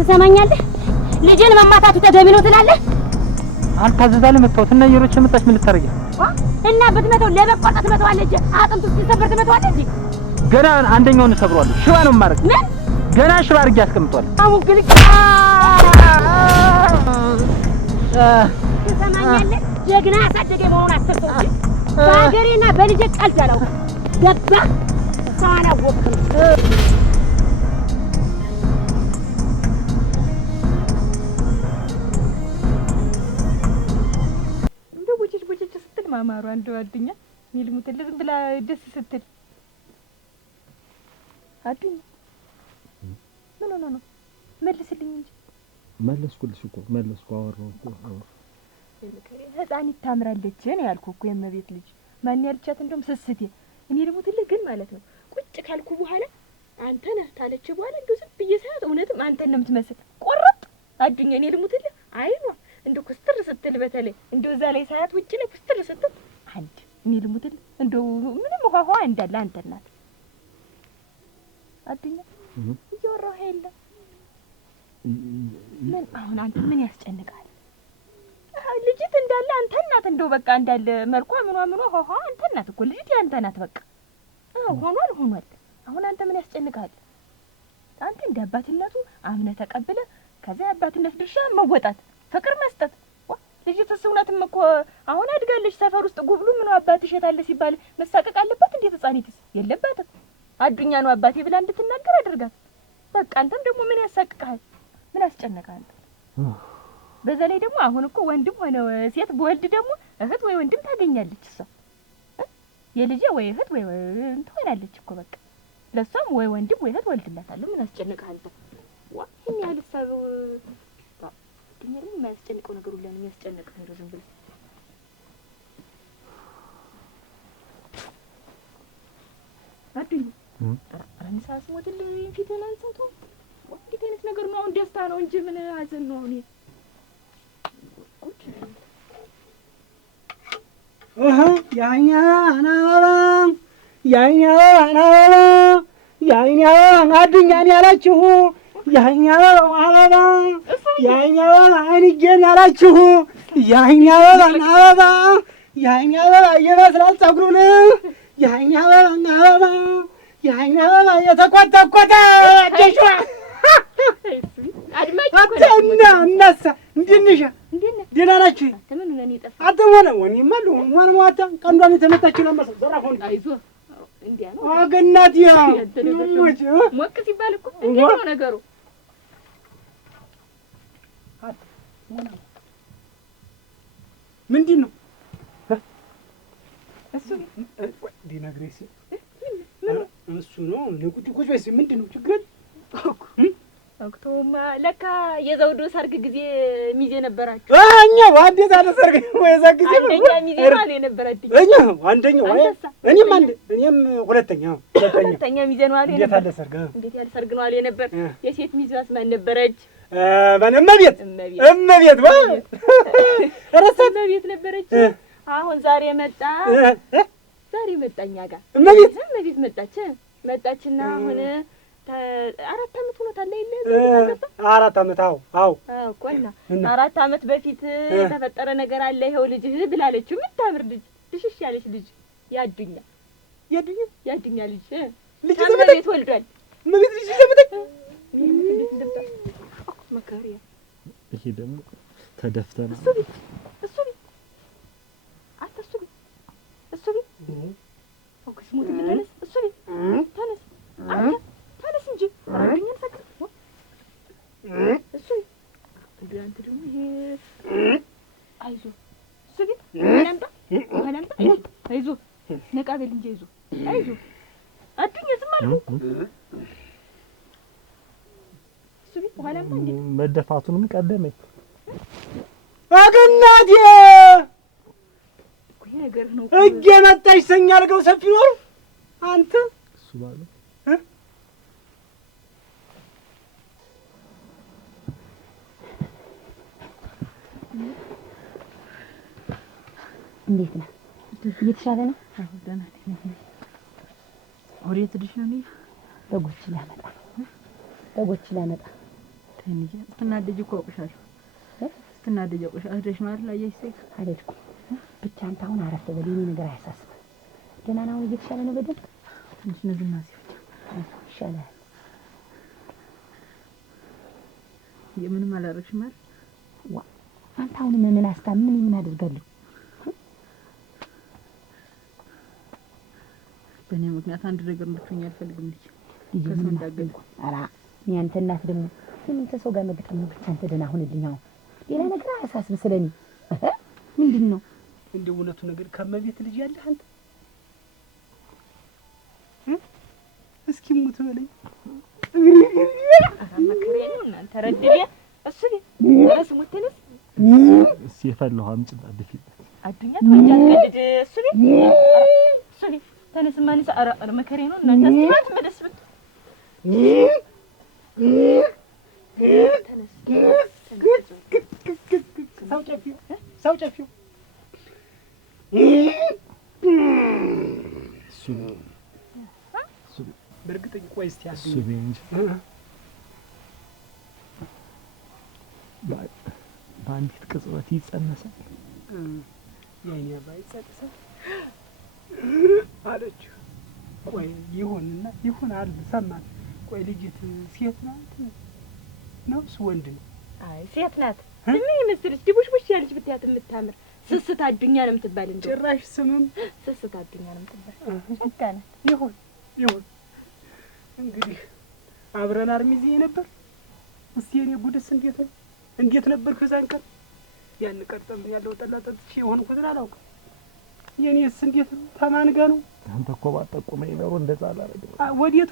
ትሰማኛለህ? ልጅን መማታቱ ተገቢ ነው ትላለህ? አልታዘዛለህ መጣሁት እና የሮች መጣሽ ምን ልታረጊ? እና ብትመተው ለበቆርጣ ትመተዋለህ እንጂ አጥንቱ ሲሰበር ትመተዋለህ እንጂ ገና አንደኛውን ሰብሯል። ሽባ ነው ማረግ ምን ገና ሽባ አድርጌ አስቀምጧል። አሁን ግን ትሰማኛለህ? ጀግና ያሳደገ መሆኑን አትርሰው እንጂ በሀገሬና በልጄ ቀልድ አላውቅም። ገባህ? ሰው አላወቅም። ማማሩ አንዱ አዱኛ ይልሙትልህ ዝም ብላ ደስ ስትል አዱኛ ምን ሆነ ነው? መልስልኝ እንጂ መለስኩልሽ እኮ መለስኩ። አወራሁ እኮ ህፃኒት ታምራለች ነው ያልኩህ እኮ የመቤት ልጅ ማን ያልቻት እንደውም ስስቴ እኔ ልሙትልህ ግን ማለት ነው ቁጭ ካልኩ በኋላ አንተ ነህ ታለች በኋላ እንደው ዝም ብዬ ሳያት እውነትም አንተን ነው የምትመስል ቆረጥ አዱኛ እኔ ልሙትልህ አይኗ እንደው ኩስትር ስትል በተለይ እንደው እዛ ላይ ሳያት ውጭ ላይ ኩስትር ስትል አንድ እኔ ልሙትልህ እንደው ምንም ውሃ እንዳለ አንተ ናት አዱኛ እያወራሁ የለም ምን አሁን አንተ ምን ያስጨንቃል? ልጅት እንዳለ አንተ ናት እንደው በቃ እንዳለ መልኳ ምኗ ውሃ አንተ ናት እኮ ልጅት ያንተ ናት በቃ ሆኗል አሁን አንተ ምን ያስጨንቃል? አንተ እንደ አባትነቱ አምነህ ተቀብለህ ከዛ አባትነት ድርሻ መወጣት ፍቅር መስጠት ልጅትስ እውነትም እኮ አሁን አድጋለች ሰፈር ውስጥ ጉብሉ ምን አባትሽ የታለ ሲባል መሳቀቅ አለባት እንዴ? ህፃኒትስ የለባትም አዱኛ ነው አባቴ ብላ እንድትናገር አድርጋት በቃ አንተም ደግሞ ምን ያሳቅቃል? ምን ያስጨንቃል? በዛ ላይ ደግሞ አሁን እኮ ወንድም ሆነ ሴት በወልድ ደግሞ እህት ወይ ወንድም ታገኛለች እሷ የልጄ ወይ እህት ወይ ትሆናለች እኮ በቃ ለሷም ወይ ወንድም ወይ እህት ወልድላታለሁ ምን ያስጨንቃል? ይሄን ያህል ሰው ድንገት ምን የሚያስጨንቀው ነገር ሁሉ ነው የሚያስጨንቀው እንደው ዝም ብሎ አዱኝ አንሳስ ሞትልኝ ፊትን አንሳቱ እንዴት አይነት ነገር ነው? አሁን ደስታ ነው እንጂ ምን ሀዘን ነው? አሁን ያኛ አናባባ ያኛ አዱኛን ያላችሁ ያኛ አበባ ያኛ አይንጌን ያላችሁ ያኛ አበባ ያኛ ይመስላል ጸጉሩን ያኛ አበባ ያኛ የተቆጠቆጠ ጀሹ አድማጭ አተና እናሳ እንድንሻ ደህና ናችሁ? አንተም ሆነ ወኔማ ሆነ ሞታ ቀንዷን የተመታችው ለማሰብ ዘራፎን አይዞህ እንዲያ ነው አገናት ያ ሞቅ ሲባል እኮ እንዴት ነው ነገሩ? ምንድን ነው እሱ ዲነግሬሲ እሱ ነው ንቁት ቁጭ በይ። ምንድን ነው ችግር? አክቶማ ለካ የዘውዱ ሰርግ ጊዜ ሚዜ ነበራችሁ። እኛው አንዴት አለ ሰርግ ወይዛ ጊዜ አንደኛ ሚዜ ማለት የነበራችሁ እኛው አንደኛው እኔም ሁለተኛ ሚዜ ነው አለ። እንዴት አለ ሰርግ? እንዴት ያለ ሰርግ ነው አለ የነበር። የሴት ሚዜዋስ ማን ነበረች? እመቤት እመቤት ነበረች። አሁን ዛሬ መጣ እኛ ጋር እመቤት መጣችና አሁን 4 ዓመት ሆኖታል አይደል? 4 ዓመት አዎ ቆይና 4 ዓመት በፊት የተፈጠረ ነገር አለ። ይኸው ልጅህ ብላለችው። የምታምር ልጅ ድሽሽ ያለች ልጅ ያዱኛ ልጅ እመቤት ወልዷል። እመቤት ልጅ ዘመደች መከሪያ። ይሄ ደግሞ ተደፍተና እሱ ቤት ኦክስ ሞት ተነስ። እሱ ቤት ተነስ እንጂ አራኛን ፈቅር እሱ አንተ ደግሞ ይሄ አይዞህ እሱ ቤት ወላምጣ አይዞህ ነቃ በል እንጂ አይዞህ አዱኛ ዝም አልኩ። እሱ ቤት ወላምጣ እንዴ መደፋቱንም ቀደመኝ አገናቴ ነገር ነው እየመጣች ሰኛ አድርገው ሰፊ ኖር አንተ እሱ ባለ እንዴት ነህ? እየተሻለ ነው? አዎ ደህና ነኝ። ወዴት ልጅ ነው? በጎች ላመጣ ትንሽ ስትናደጂ እኮ አውቅሻለሁ። ስትናደጂ አውቅሻለሁ ነው አይደል? አየሽ አልሄድኩም። ብቻ አንተ አሁን አረፍ በል። የእኔ ነገር አያሳስብም። ደህና ነው? እየተሻለ ነው? በደንብ ትንሽ ንዝናዜ ይሻላል። የምንም አላደረግሽም አይደል? አንተ አሁን ምን አስታምን ምን አደርጋለሁ? በእኔ ምክንያት አንድ ነገር እንድትሆኝ አልፈልግም። ከሰው እንዳገኝ ኧረ እኔ አንተ እናት ደግሞ ምን ከሰው ጋር መግጠም ብቻ አንተ ደህና ሁንልኝ። አሁን ሌላ ነገር አያሳስብ ስለኔ ምንድን ነው እንደው እውነቱ ነገር ከመቤት ልጅ ያለህ አንተ እስኪ ሙት በለኝ። መከሪያ ነው እናንተ ረድቤ እሱ ራስ ሙተነስ ሲፈለው አምጭና ደፊት አዱኛ ተወጃለች። እሱ ተነስ ማንስ አረ መከሪያ ነው እናንተ አስተማት መደስበት ተነስ ሰው ጨፊው በእርግጠኝ ቆይ እስቲ አስቢ እንጂ በአንዲት ቅጽበት ይጸነሳል። የኔ አባይ ጸጥሰ አለች። ቆይ ይሁንና ይሁን ሰማት። ቆይ ልጅት ሴት ናት ነውስ ወንድ ነው? አይ ሴት ናት። ምን ይመስልሽ ድቡሽቡሽ ያለች ብታያት የምታምር ስስት አዱኛ ነው የምትባል። እንዴ ጭራሽ ስምም ስስት አዱኛ ነው የምትባል። ሸጋና ይሁን እንግዲህ አብረን አርሚዜ ነበር። እስቲ የኔ ጉድስ እንዴት ነበር? ከዛን ቀን ያን ቀርጠም ያለው ጠላ ጠጥቼ የሆንኩትን አላውቅም። የኔስ እንዴት ተማን ጋር ነው? አንተ እኮ ባጠቁመኝ ኖሮ እንደዛ አላረግም። ወዴት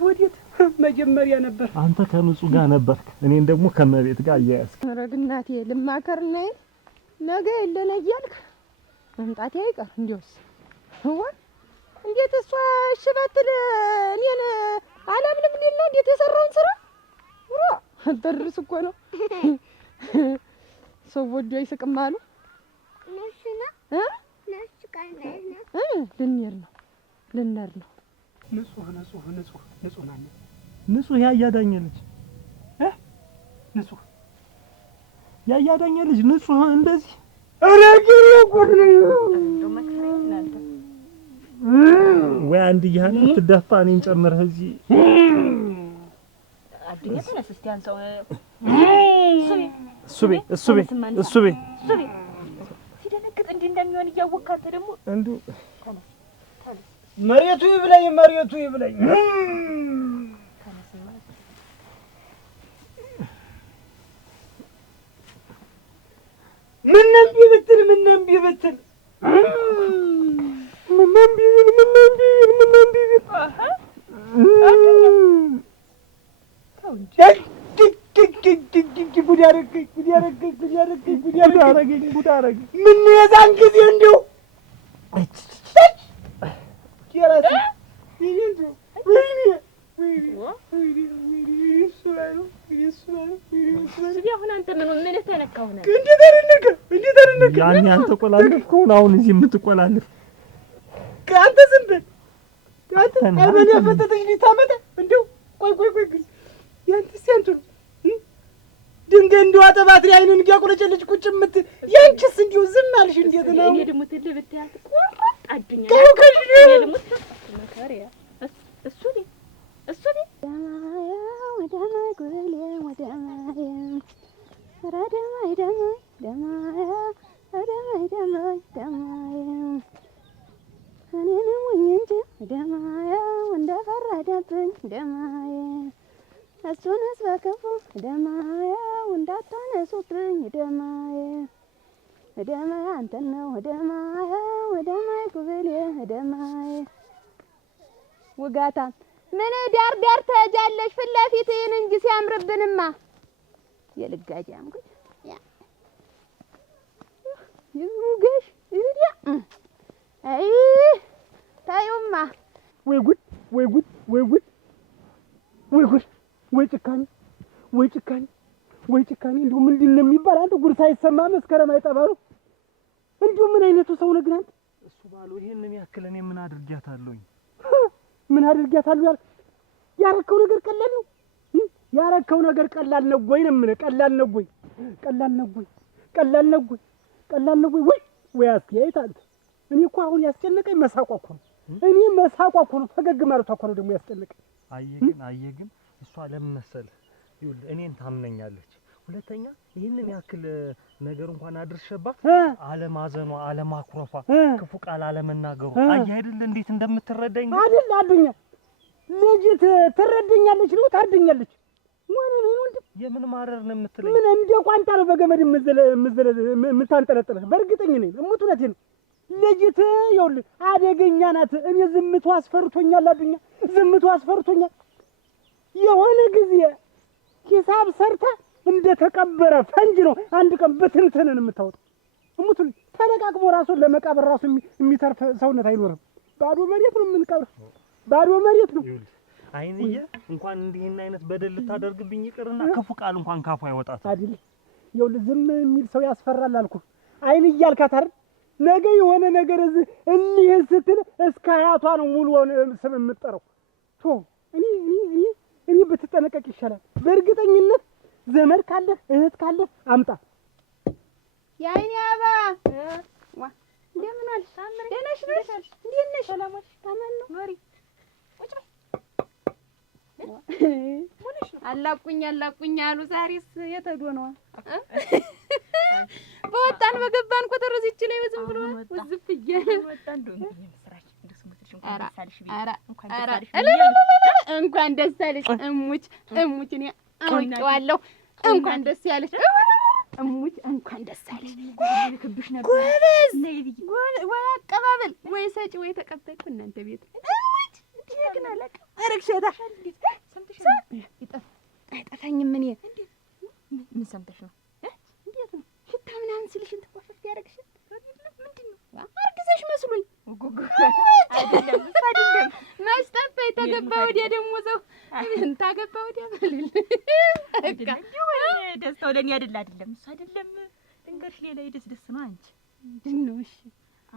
መጀመሪያ ነበር አንተ ከንጹህ ጋር ነበርክ፣ እኔን ደግሞ ከመቤት ጋር አያያዝክ። ረግናቴ ልማከር ነይ ነገ የለነ እያልክ መምጣቴ አይቀር። እንዲያውስ እንዴት እሷ እሺ ባትል እኔን አላምንም እንዴት ነው? እንዴት የሰራውን ስራ አልተርስ እኮ ነው። ሰው ወዶ አይስቅም አሉ። ልንሄድ ነው። ንጹህ ናት። ንጹህ ያያዳኘልች ንጹህ ያያዳኘልች ንጹህ እንደዚህ አረግኝ ጉድ ወይ አንድ ይሃን ትደፋ እኔን ጨምረህ እዚህ አዱኛ ተነስ እስቲ አንሳው እሱ ቤት ሲደነግጥ እንዲህ እንደሚሆን እያወቅህ አንተ ደግሞ እንዱ መሬቱ ይብላኝ ምንም ቢብትል ጉድ አደረገኝ ምን የዛን ጊዜ እንደው ያኔ አንተ ቆላለፍከውን አሁን እዚህ የምትቆላለፍ ከአንተ ዝም በል ከአንተ አይበል ያፈተተሽ ሊታመጣ እንደው ቆይ ግን ያንተስ ያንቱ ድንጋይ እንደው አጠባት ላይ አይኑን እያቆለጨለች ቁጭ የምት ያንቺስ እንደው ዝም አልሽ እንዴት ነው? እኔ ደግሞ ትልህ ብታያት ቆራጥ አዱኛ እሱንስ በክፉ ደማየው እንዳታነሱብኝ ደማየ ደማየ አንተን ነው ደማየው ደማየ ጉብሌ ደማየ ውጋታ ምን ዳር ትሄጃለሽ ፊት ለፊትህን እንጂ ሲያምርብንማ የልጋጃም ጉድ ያ ይሩገሽ ይዲያ አይ ታዩማ ወይ ጉድ ወይ ጭካኔ እንደው ምንድን ነው የሚባል አንተ ጉድ ሳይሰማ መስከረም አይጠባሉ እንደው ምን አይነቱ ሰው ነው ግን አንተ እሱ ባለው ይሄንን ያክል እኔ ምን አድርጊያታለሁኝ ምን አድርጊያታለሁ ያረከው ነገር ቀላል ነው ያረከው ነገር ቀላል ነው ወይ ነው ምን ቀላል ነው ወይ አስኪያይት አንተ እኔ እኮ አሁን ያስጨነቀኝ መሳቋ እኮ ነው ፈገግ ማለቷ እኮ ነው ደግሞ ያስጨነቀኝ አየህ ግን እሷ ለምን መሰለህ ይኸውልህ እኔን ታምነኛለች ሁለተኛ ይሄንን ያክል ነገር እንኳን አድርሸባት አለማዘኗ አለማኩረፏ ክፉ ቃል አለመናገሩ አየህ አይደል እንዴት እንደምትረዳኝ አይደል አዱኛ ልጅ ትረዳኛለች ነው ታርደኛለች የምን ማረር ነው የምትለኝ ምን እንደ ቋንጣ ነው በገመድ የምታንጠለጥልህ በእርግጠኝ ነኝ እሙቱነቴን ልጅት ይኸውልህ አደገኛ ናት እኔ ዝምቷ አስፈርቶኛል አዱኛ የሆነ ጊዜ ሂሳብ ሰርታ እንደተቀበረ ፈንጅ ነው አንድ ቀን በትንተንን የምታወጣው እሙቱን ተለቃቅሞ ራሱን ለመቃብር ራሱ የሚተርፍ ሰውነት አይኖርም ባዶ መሬት ነው የምንቀብር ባዶ መሬት ነው አይንዬ እንኳን እንዲህን አይነት በደል ልታደርግብኝ ይቅርና ክፉ ቃል እንኳን ካፉ አይወጣት አይደል ይኸውልህ ዝም የሚል ሰው ያስፈራል አልኩህ አይን እያልካት አይደል ነገ የሆነ ነገር እዚህ ስትል እስከ አያቷ ነው ሙሉ ስም የምትጠራው ቶ እኔ ብትጠነቀቅ ይሻላል በእርግጠኝነት ዘመድ ካለ እህት ካለ አምጣ ያይኔ አባ ዋ እንደምን ዋልሽ ደህና ነሽ እንዴት ነሽ ሰላምሽ ታመን ነው ኖሪ ቁጭ በይ አላቁኝ አሉ ዛሬስ የተዶ ነው በወጣን በገባን ቁጥር እዚች ላይ ዝም ብሎ ውዝፍ እያለ ወጣን እንደው ስራሽ እንኳን ደስ አለሽ እሙች እኔ አውቄዋለሁ እንኳን ደስ ያለሽ እሙች እንኳን ደስ አለሽ ልክብሽ ነበር ጎበዝ ወይ አቀባበል ወይ ሰጪ ወይ ተቀበልኩ እናንተ ቤት እሙች ደግና ለቀ አረግሻታ አይጠፋኝም እኔ ምን ሰምተሽ ነው እንዴት ነው ሽታ ምናምን ስልሽ እንትን ወፈፍ ያደርግሽ ምንድን ነው አርግዘሽ መስሎኝ አይደለም ማስጠፋይ ተገባ ወዲያ ደግሞ ዘው ታገባ ወዲያ በልል በቃ ደስታው ለኔ አይደለም እሱ አይደለም ድንገት ሌላ ደስ ነው አንቺ ምንድን ነው እሺ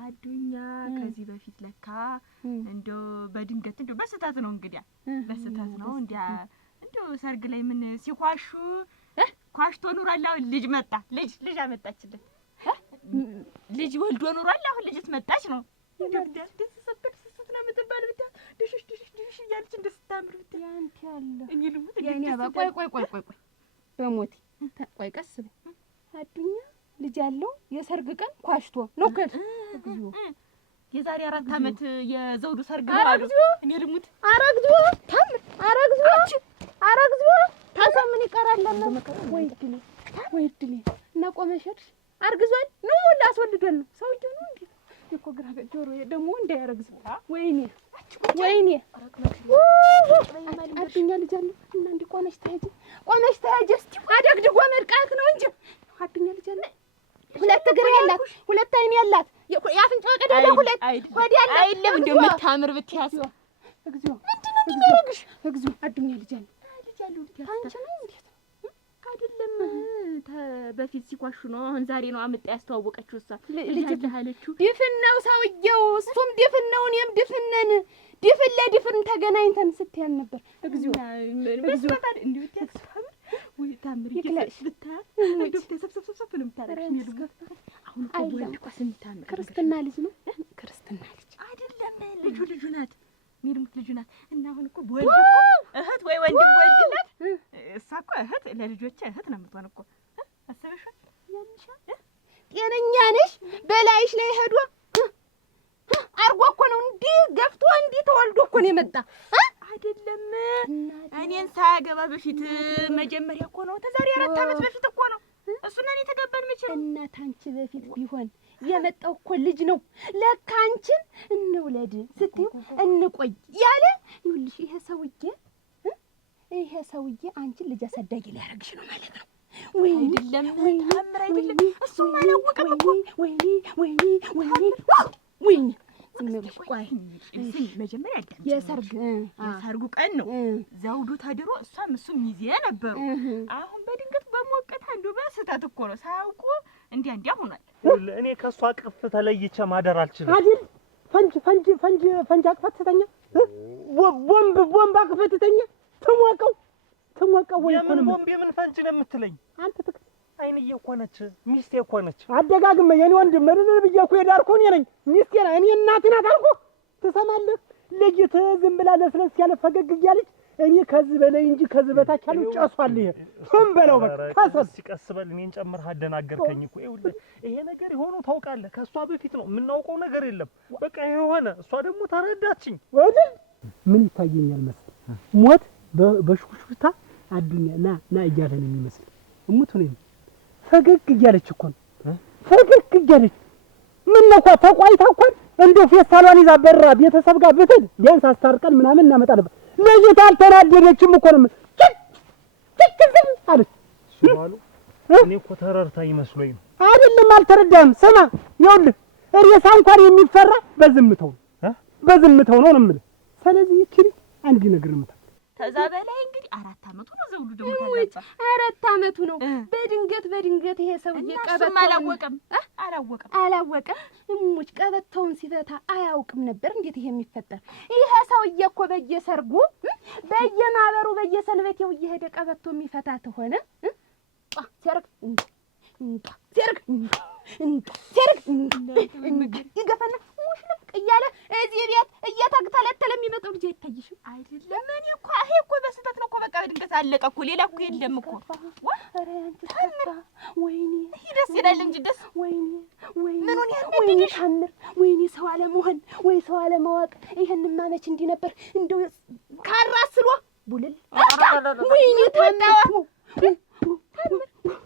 አዱኛ ከዚህ በፊት ለካ እንደው በድንገት እንደው በስታት ነው እንግዲያ በስታት ነው እንዲያ እንደው ሰርግ ላይ ምን ሲኳሹ ኳሽቶ ኑሯል አሁን ልጅ መጣ ልጅ አመጣችለት ልጅ ወልዶ ኑሯል አሁን ልጅ መጣች ነው እንደው ደስ ነው የምትባል ብቻ ድሽ እያለች እንደስታምር ብቻ ያንተ ያለ እኔ ልሙት ያኔ አባ ቆይ በሞት ቆይ ቀስ በይ አዱኛ ልጅ ያለው የሰርግ ቀን ኳሽቶ ነው ከል እግዚኦ የዛሬ 4 አመት የዘውዱ ሰርግ ነው አሉ እኔ ልሙት አረግዞ ታሰው ምን ይቀራል ወይ ድሌ እና ቆመሸሽ አርግዟል ነው ላስወልደን ነው ሰውዬው ነው እንዴ እኮ ግራ ጆሮዬ ደግሞ እንዳያረግዝ። ወይኔ ወይኔ አዱኛ ልጅ አለ እና እንዲህ ቆመሽ ተያጂ እስቲ አደግድጎ መድቃት ነው እንጂ አዱኛ ልጅ አለ። ሁለት እግር ያላት ሁለት አይን ያላት የአፍንጫ ቀዳዳ ሁለት ወዲ ያላት አይደለም እንደው የምታምር ብትያዝ እግዚኦ ምንድነው እንደሚያረግሽ? እግዚኦ አዱኛ ልጅ አለ ታንቺ ነው እንዴት አይደለም በፊት ሲኳሹ ነው። አሁን ዛሬ ነው አምጣ ያስተዋወቀችው እሷ ልጅ አለችው። ድፍን ነው ሰውየው፣ እሱም ድፍን ነው፣ እኔም ድፍን ነን። ድፍን ለድፍን ተገናኝተን ስትያን ነበር። እግዚኦ እግዚኦ እንዴ ተስፋም ወይ ታምር ይክላሽ ብታይ እንዴ ተሰብሰብ ነው የምታረግሽ ነው። አሁን እኮ ወልድ እኮ ስንታምር ክርስትና ልጅ ነው። ክርስትና ልጅ አይደለም ልጁ ናት። ሚርምት ልጁ ናት። እና አሁን እኮ ወልድ እኮ እህት ወይ ወንድም ወልድላት እሷ እኮ እህት ለልጆቿ እህት ነው የምትሆን እኮ አሰበሽ ያንሻ ጤነኛ ነሽ በላይሽ ላይ ሄዶ አርጎ እኮ ነው እንዲህ ገፍቶ እንዲህ ተወልዶ እኮ ነው የመጣ አይደለም። እኔን ሳያገባ በፊት መጀመሪያ እኮ ነው ተዛሬ 4 ዓመት በፊት እኮ ነው እሱና እኔ ተገባን መቼ ነው። እናት አንቺ በፊት ቢሆን የመጣው እኮ ልጅ ነው። ለካ አንቺን እንውለድ ስትይው እንቆይ ያለ ይኸውልሽ ይሄ ሰውዬ አንቺን ልጅ አሳዳጊ ሊያረግሽ ነው ማለት ነው። ወይ አይደለም ታምር አይደለም እሱም አላወቀም እኮ ወይኔ ዝምብለሽ ቆይ መጀመሪያ አዳም የሰርጉ ቀን ነው ዘውዱ ተድሮ እሷም እሱም ሚዜ ነበሩ። አሁን በድንገት በሞቀት አንዱ በስህተት እኮ ነው ሳያውቁ እንዲያ ሆኗል። እኔ ከሷ ቅፍ ተለይቼ ማደር አልችልም አይደል? ፈንጅ አቅፈት ተኛ ቦምብ አቅፈት ተኛ ተሞቀው ወይ የምን ቦምብ የምን ፈንጅ ነው የምትለኝ አንተ? አይንዬ እኮ ነች ሚስቴ እኮ ነች። አደጋግመ የኔ ወንድም ምርር ብዬ እኮ የዳርኩ እኔ ነኝ። ሚስቴ ነኝ እኔ እናቴ ናት አልኩህ። ትሰማለህ? ልጅት ዝም ብላ ለስለስ ያለ ፈገግ እያለች እኔ ከዚህ በላይ እንጂ ከዚህ በታች አሉ ጨሷል። ይሄ ምን በለው በቃ ታሰብ ሲቀስ በል እኔን ጨምረህ አደናገርከኝ እኮ። ይኸውልህ ይሄ ነገር የሆነው ታውቃለህ ከሷ በፊት ነው የምናውቀው ነገር የለም። በቃ ይሄ ሆነ። እሷ ደግሞ ተረዳችኝ። ወዲህ ምን ይታየኛል መሰለህ ሞት በሹክሹክታ አዱኛ ና እያለ ነው የሚመስል እሙት ነው ፈገግ እያለች እኮ ነው ፈገግ እያለች ምን ነው ተቋይታ እኮ እንደው ፌስታሏን ይዛ በራ ቤተሰብ ጋር ብትል ቢያንስ አስታርቀን ምናምን እናመጣለን። ልጅቷ አልተናደደችም እኮ ነው ትክክል አለች ሲባሉ እኔ እኮ ተረርታ ይመስሎኝ ነው። አይደለም አልተረዳህም። ስማ ይኸውልህ ሬሳ እንኳን የሚፈራ በዝምታው ነው የምልህ። ስለዚህ ይችል አንድ ነገር ነው ከዛ በላይ እንግዲህ 4 ዓመቱ ነው ዘውዱ ደግሞ ታላጣ 4 ዓመቱ ነው። በድንገት ይሄ ሰውዬ ቀበቶውን አላወቀም እሙች ቀበቶውን ሲፈታ አያውቅም ነበር። እንዴት ይሄ የሚፈጠር? ይሄ ሰውዬ እኮ በየሰርጉ በየማበሩ በየሰንበቴው እየሄደ ቀበቶ የሚፈታ ተሆነ ሲያርግ ይገፋና ሙሽልቅ እያለ እዚህ ቤት እየተተለተለ የሚመጣው ልጅ አይታይሽም? አይደለም እኔ እኮ ይሄ እኮ በስህተት ነው እኮ በቃ በድንገት አለቀ እኮ ሌላ እኮ የለም እኮ። ወይኔ ደስ ይላል እንጂ ደስ ወይኔ ምኑን ያንደድሽ ታምር ወይኔ ሰው አለመሆን ወይ ሰው አለማወቅ። ይሄንማ መች እንዲህ ነበር እንደው ካራስሎ ቡልል ወይኔ ታምር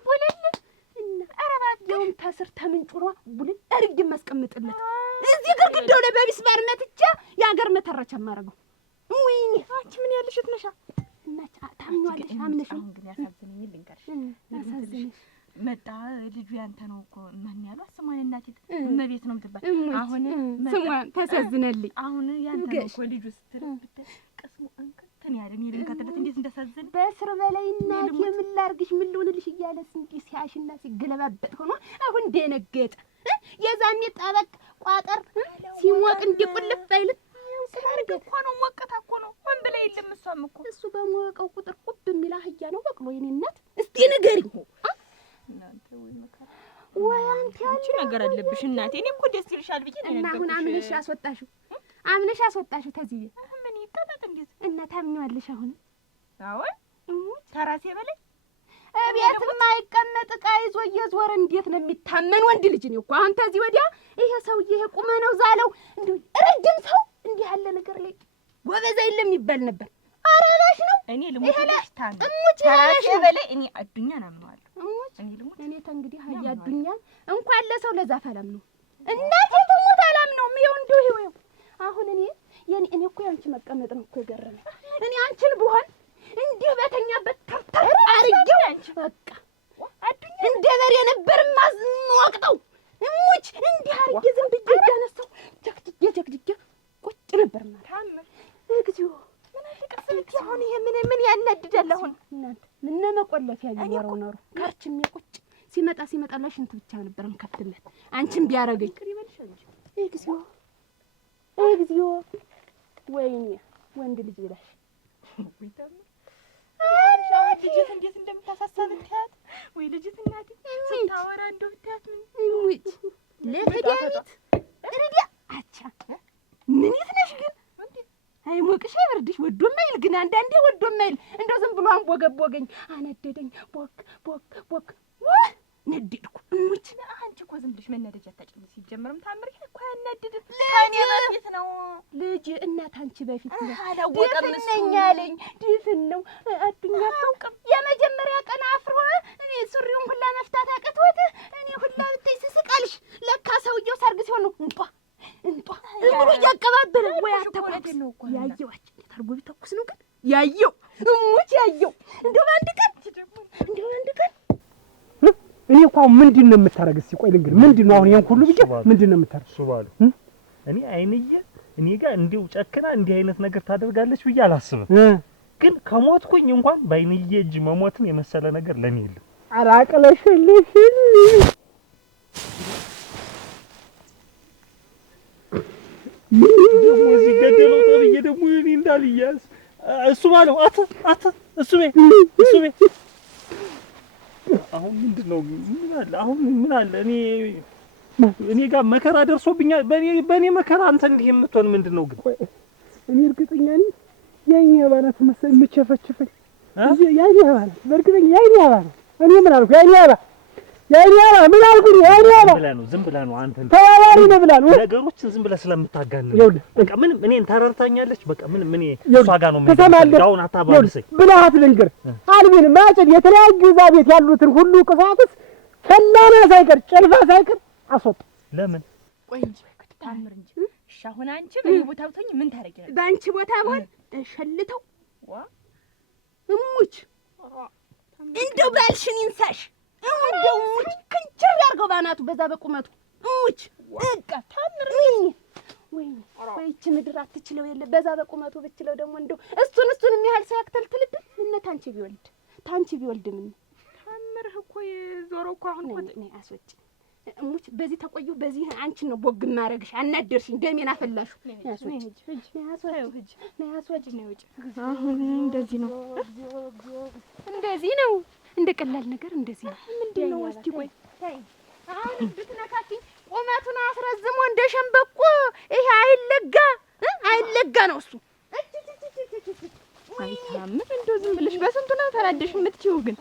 ቡልል አረባየውም ታስር ተምንጩሯ ቡልል አርግ ማስቀምጥለት እዚህ ግርግዳው ላይ በቢስማር መትቻ ያገር መተረቻ ማረገው። ወይኔ አንቺ ምን ያለሽ ትነሻ እናቻ ታምኗለሽ አምነሽ ግን ያሳዝነኝ ልንገርሽ ያሳዝነሽ መጣ ልጁ ያንተ ነው እኮ ማን ያለው ስሟን እናቴ እመቤት ነው የምትባል አሁን ስሟን ተሳዝነልኝ አሁን ያንተ ነው እኮ ልጁ ስትል ቀስሙ እንከተን ያለ እኔ ልንከተለት እንዴት እንደሳዘነ በስር በላይ እናቴ ምን ላርግሽ ምን ልሆንልሽ እያለስ እንዲህ ሲያሽና ሲገለባበጥ ሆኖ አሁን ደነገጠ። የዛኔ ጠበቅ ቋጠር ሲሞቅ እንዲቁልፍ አይልም ሲያርግ እኮ ነው ሞቀታ እኮ ነው ምን ብላ የለም እሷም እኮ እሱ በሞቀው ቁጥር ቁብ የሚል አህያ ነው በቅሎ የኔ እናት እስቲ ንገሪኝ እናንተ ወይ መከራ ወይ አንተ ያቺ ነገር አለብሽ እናቴ። እኔ እኮ ደስ ይልሻል ብዬ ነው እና አሁን አምነሽ አስወጣሽው ተዚህ ምን ይቀጣጥ እንዴት እና ታምኛለሽ? አሁን አዎ ተራሴ በላይ እቤት የማይቀመጥ ዕቃ ይዞ እየዞረ እንዴት ነው የሚታመን ወንድ ልጅ ነው እኮ። አሁን ተዚህ ወዲያ ይሄ ሰውዬ ይሄ ቁመነው ዛለው እንደው ረጅም ሰው እንዲህ ያለ ነገር ላይ ጎበዝ አይደለም ይባል ነበር። አራባሽ ነው እኔ ልሙትልሽ ታን ተራሴ በላይ እኔ አዱኛ ናምነዋለሁ። እኔ ተንግዲህ ሀያ አዱኛ እንኳን ለሰው ለዛፍ አላምነው እናቴ ትሙት አላምነውም። ይኸው እንደው ይኸው አሁን እኔ እኮ ያንቺ መቀመጥ ነው እኮ የገረመኝ። እኔ አንቺን ብሆን እንዲህ በተኛበት ተርተር አርጌው በቃ እንደ በሬ ነበር ማዝወቅጠው እሙች እንዲህ አርጌ ዝም ብዬ እያነሳው ጀግጅጌ ቁጭ ነበር ማለት እግዚኦ። አሁን ይሄ ምን ያናድዳል? አሁን እናንተ ምን መቆለፊያ ቢኖረው ኖሮ ካርችም ቁጭ ሲመጣ ለሽንት ብቻ ነበር እንከፍትለት አንቺን ቢያረገኝ እግዚኦ እግዚኦ። ወይኔ ወንድ ልጅ ብላሽ ልጅት እንዴት እንደምታሳሳብ እንታያት ወይ ልጅት እናቴ ስታወራ እንደው ብታያት እሙች ለፈዳኒት ረዲያ አቻ ምን ይትነሽ ግን አይሞቅሽ አይበርድሽ ወዶ ማይል ግን አንዳንዴ ወዶ ማይል እንደው ዝም ብሎ አንቦገቦገኝ አነደደኝ ቦክ ነደድኩ እሙች። አንቺ እኮ ዝም ብለሽ መነደጃ ታጭኝ ሲጀምርም ታምር ይሄ እኮ ያናድድ ከኔ በፊት ነው ልጅ እናት አንቺ በፊት ነው አላወቀም ነኝ አለኝ ድፍን ነው አዱኛ አውቀም የመጀመሪያ ቀን አፍሮ እኔ ሱሪውን ሁላ መፍታት አቅቶት እኔ ሁላ ብታይ ስስቃልሽ ለካ ሰውየው ሰርግ ሲሆን ነው እንጧ ብሎ እያቀባበለ ወይ አተቆጥ ነው እኮ ያየዋች ታርጎ ቢተኩስ ነው ግን ያየው እሙች ያየው እንደው አንድ ቀን እኔ እኮ ምንድን ነው የምታረግ? እስኪ ቆይ ልንገርህ፣ ምንድን ነው አሁን ይሄን ሁሉ ብቻ ምንድን ነው የምታረግ? እሱ ባሉ እኔ አይንዬ እኔ ጋር እንዲው ጨክና እንዲህ አይነት ነገር ታደርጋለች ብዬ አላስብም። ግን ከሞትኩኝ እንኳን በአይንዬ እጅ መሞትን የመሰለ ነገር ለኔ የለም። አራቀለሽልሽ ደግሞ እዚህ ገደለው ተብዬ ደግሞ እኔ እንዳልያዝ እሱ ባለው እሱ ቤት አሁን ምንድነው? ምን አለ እኔ ጋር መከራ ደርሶብኛል። በእኔ መከራ አንተ እንዲህ የምትሆን ምንድነው ግን? እኔ እርግጠኛ ነኝ የአይኔ አባላት መሰለኝ የምትሸፈችፈኝ። የአይኔ አባላት በእርግጠኛ የአይኔ አባላት። እኔ ምን አልኩ? የአይኔ አባላት ምን አልኩኝ? የአይኔ አባላት ዝም ብለህ ነው አንተ ተባባሪ ነው ብላ ነው ነገሮችን ዝም ብለህ ስለምታጋንን ነው። በቃ ምንም እኔን ተረርታኛለች። በቃ ምንም እኔ እሷ ጋር ነው ተሰማለሁ አታባብሰኝ ብለሃት ልንገር አልቢን ማጭድ የተለያዩ እዛ ቤት ያሉትን ሁሉ ቅፋትስ ፈላና ሳይቀር ጨልፋ ሳይቀር አስወጣ። ለምን? ቆይ እንጂ ታምር እንጂ እሺ። አሁን አንቺ በኔ ቦታ ብትሆኚ ምን ታረጊያለሽ? በአንቺ ቦታ ብሆን ሸልተው እሙች እንደው ባልሽን ይንሳሽ እንደው እሙች ክንችር ያርገው ባናቱ በዛ በቁመቱ እሙች በቃ ታምር ወይኔ ይህች ምድር አትችለው የለ በዛ በቁመቱ ብችለው ደግሞ እንደው እሱን የሚያህል ሰው ያክተልትልብን ምን ታንቺ ቢወልድ ምን ታምርህ እኮ የዞሮ እኮ አሁን እኮ እኔ አስወጭ እሙች በዚህ ተቆየሁ በዚህ አንቺን ነው ቦግ ማረግሽ። አናደርሽኝ፣ ደሜን አፈላሹ። አሁን እንደዚህ ነው እንደ ቀላል ነገር እንደዚህ ነው። ምንድን ነው? እስቲ ቆይ አሁን ብትነካኪኝ ቁመቱን አስረዝሞ እንደ ሸምበቆ ይሄ አይለጋ ነው እሱ። አይታምር እንደው ዝም ብለሽ በስንቱ ነው ተናደሽ የምትችይው? ግን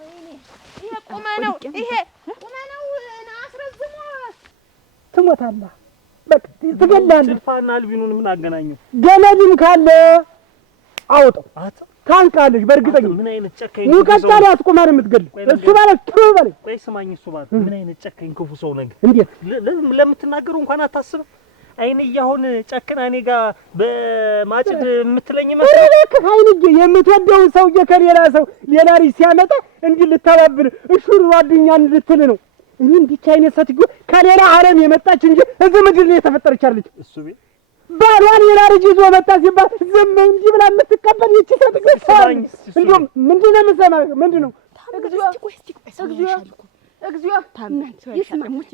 ይሄ ቁመነው አስረዝሞ ትሞታለህ። በቃ ትገላለህ። ጭልፋና አልቢኑን ምን አገናኘው? ገመድም ካለ አውጣው። ታንቃለሽ። በእርግጠኛ ምን አይነት ጨካኝ ሙቀጫላ አስቆማር የምትገል እሱ ማለት ትሩ በለኝ። ቆይ ስማኝ፣ እሱ ማለት ምን አይነት ጨካኝ ክፉ ሰው ነገር እንዴት ለምትናገሩ እንኳን አታስብም? አይንዬ አሁን ጨክና እኔ ጋር በማጭድ የምትለኝ መስሎኝ አይንዬ የምትወደውን ሰውዬ ከሌላ ሰው ሌላ ልጅ ሲያመጣ እንዲህ ልታባብል እሹሩ አዱኛን ልትል ነው። እኔ እንዲች አይነት ሴትዮ ከሌላ ዓለም የመጣች እንጂ እዚህ ምድር ላይ የተፈጠረች አለች። እሱ ቤት ባሏን ሌላ ልጅ ይዞ መጣ ሲባል ዝም እንዲህ ብላ የምትቀበል ይቺ ሴትዮ እንደውም ምንድን ነው የምትሰማው? ምንድን ነው እግዚኦ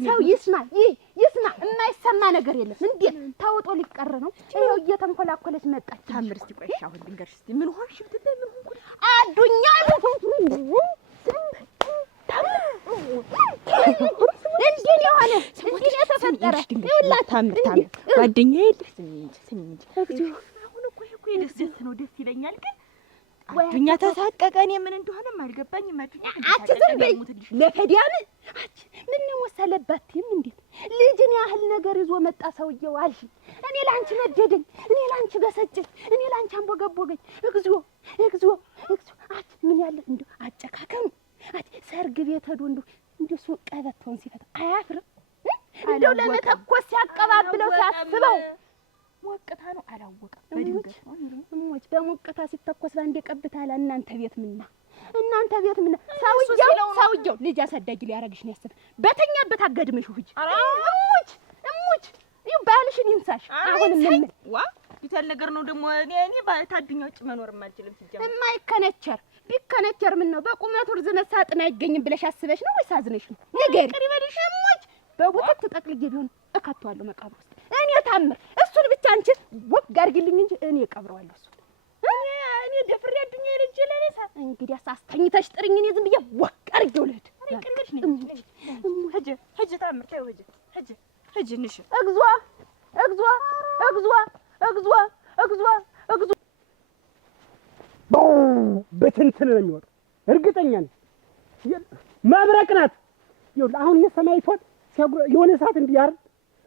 ሰው ይስማ የማይሰማ ነገር የለም። እንዴት ታውጦ ሊቀር ነው? ይኸው እየተንኮላኮለች መጣች። ታምር እስቲ ቆይ አሁን ልንገርሽ እስቲ ምን ሆንሽ ብትይ ምን ሆንኩ አዱኛ እንዲህ የሆነ እንዲህ የተፈጠረ ይኸውልህ ታምር ጓደኛዬ የለሽ ስሚ እንጂ አሁን እኮ ደስ ነው ደስ ይለኛል ግን አዱኛ ተሳቀቀ። እኔ ምን እንደሆነም አልገባኝም። አዱኛ ለፈዲያን ምን ወሰለባትም እንዴት ልጅን ያህል ነገር ይዞ መጣ ሰውዬው አልሽ። እኔ ላንቺ ነደደኝ፣ እኔ ላንቺ በሰጨኝ፣ እኔ ላንቺ አንቦገቦገኝ። እግዚኦ ምን ያለ እንደው አጨካከኑ ሰርግ ቤት ሄዶ እንደው እሱ ቀበቶን ሲፈታ አያፍርም? እንደው ለመተኮስ እሞች በሞቅታ ሲተኮስ ባንዴ ቀብታላ። እናንተ ቤት ምና ሰውየው ልጅ አሳዳጊ ሊያረግሽ ነው ያሰበ። በተኛበት አጋድመሽ ሁጂ። እሞች ይኸው ባልሽን ይንሳሽ። አሁን ምን ቢታል ነገር ነው ደግሞ እኔ ታድኛ ውጭ መኖር የማልችልም ሲጀምር የማይከነቸር ቢከነቸር ምን ነው በቁመቱ ርዝመት ሳጥን አይገኝም ብለሽ አስበሽ ነው ወይስ አዝነሽ ነው? ንገሪ። እሞች በቡትት ተጠቅልዬ ቢሆን እከቷለሁ መቃብር ውስጥ እኔ ታምር። እሱን ብቻ አንቺ ወግ አድርጊልኝ እንጂ እኔ እቀብረዋለሁ። እሱ እኔ ደፍሬ አዱኛ ልጅ ለለሳ እንግዲህ አስተኝተሽ ጥሪኝ። እኔ ዝም ብዬ ወግ አድርጌው ልሂድ። ቅርብሽ ነኝ። ሂጂ ታምር ተይው። ሂጂ ንሽ እግዟ በትንትን ነው የሚወጣው። እርግጠኛ ነኝ መብረቅ ናት። ይኸውልህ አሁን የሰማይቷን የሆነ ሰዓት እንዲህ አይደል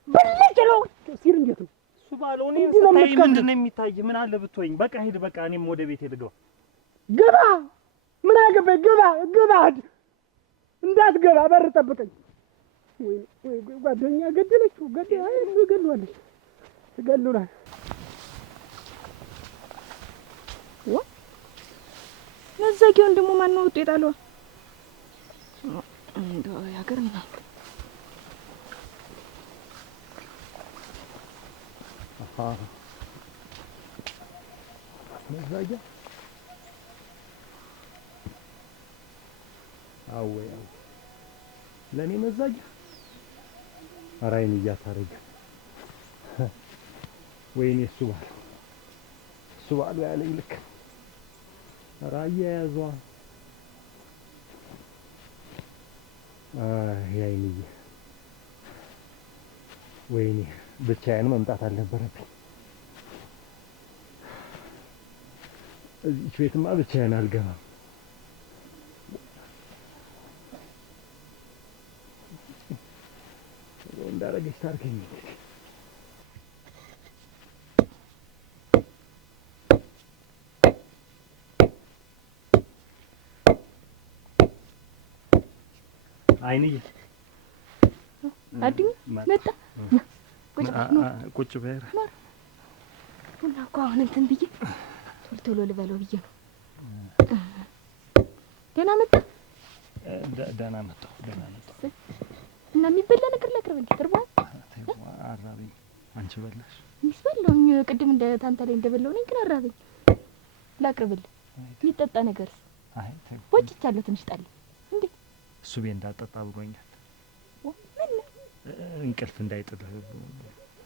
በልጭ ነው ሲል እንዴት ነው እሱ ባለው እኔ ስታይ ምንድን ነው የሚታይ? ምን አለ ብትወኝ። በቃ ሂድ በቃ እኔም ወደ ቤት ልግባ። ግባ ምን አገባኝ? ግባ እንዳትገባ በር ጠብቀኝ። ወይ ጓደኛ ገደለችው። ገድሏለች። ገድሏል። መዛጊያውን ደግሞ ማን ነው ወጡ የጣለው? እንደው ያገር ነው። መዛጊያ አዎ ለኔ መዛጊያ አራይን እያታረገ ወይኔ እሱ ባለው ያለኝ ልክ ራያ ያዟ ያይንዬ ወይኔ ብቻዬን መምጣት አልነበረብኝ። እዚህ ቤትማ ብቻዬን አልገባም። እንዳረገች ታርገኝ። አይንዬ አዱኝ መጣ። ቁጭ በይ። ቡና እኮ አሁን እንትን ብዬ ቶሎ ልበለው ብዬ ነው። ደህና መጣ። ደህና መጣሁ። እና የሚበላ ነገር ላቅርብልህ? ቅርቧል። አራበኝ። አንቺ በላሽ? እኔስ በላሁኝ። ቅድም እንደ ታንተ ላይ እንደበላሁ ነኝ፣ ግን አራበኝ። ላቅርብልህ? የሚጠጣ ነገርስ? አይ ተይው። ወጭቻለሁ ትንሽ ጣል። እንዴ እሱ ቤት እንዳጠጣ ብሎኛል። ምን እንቅልፍ እንዳይጥልህ።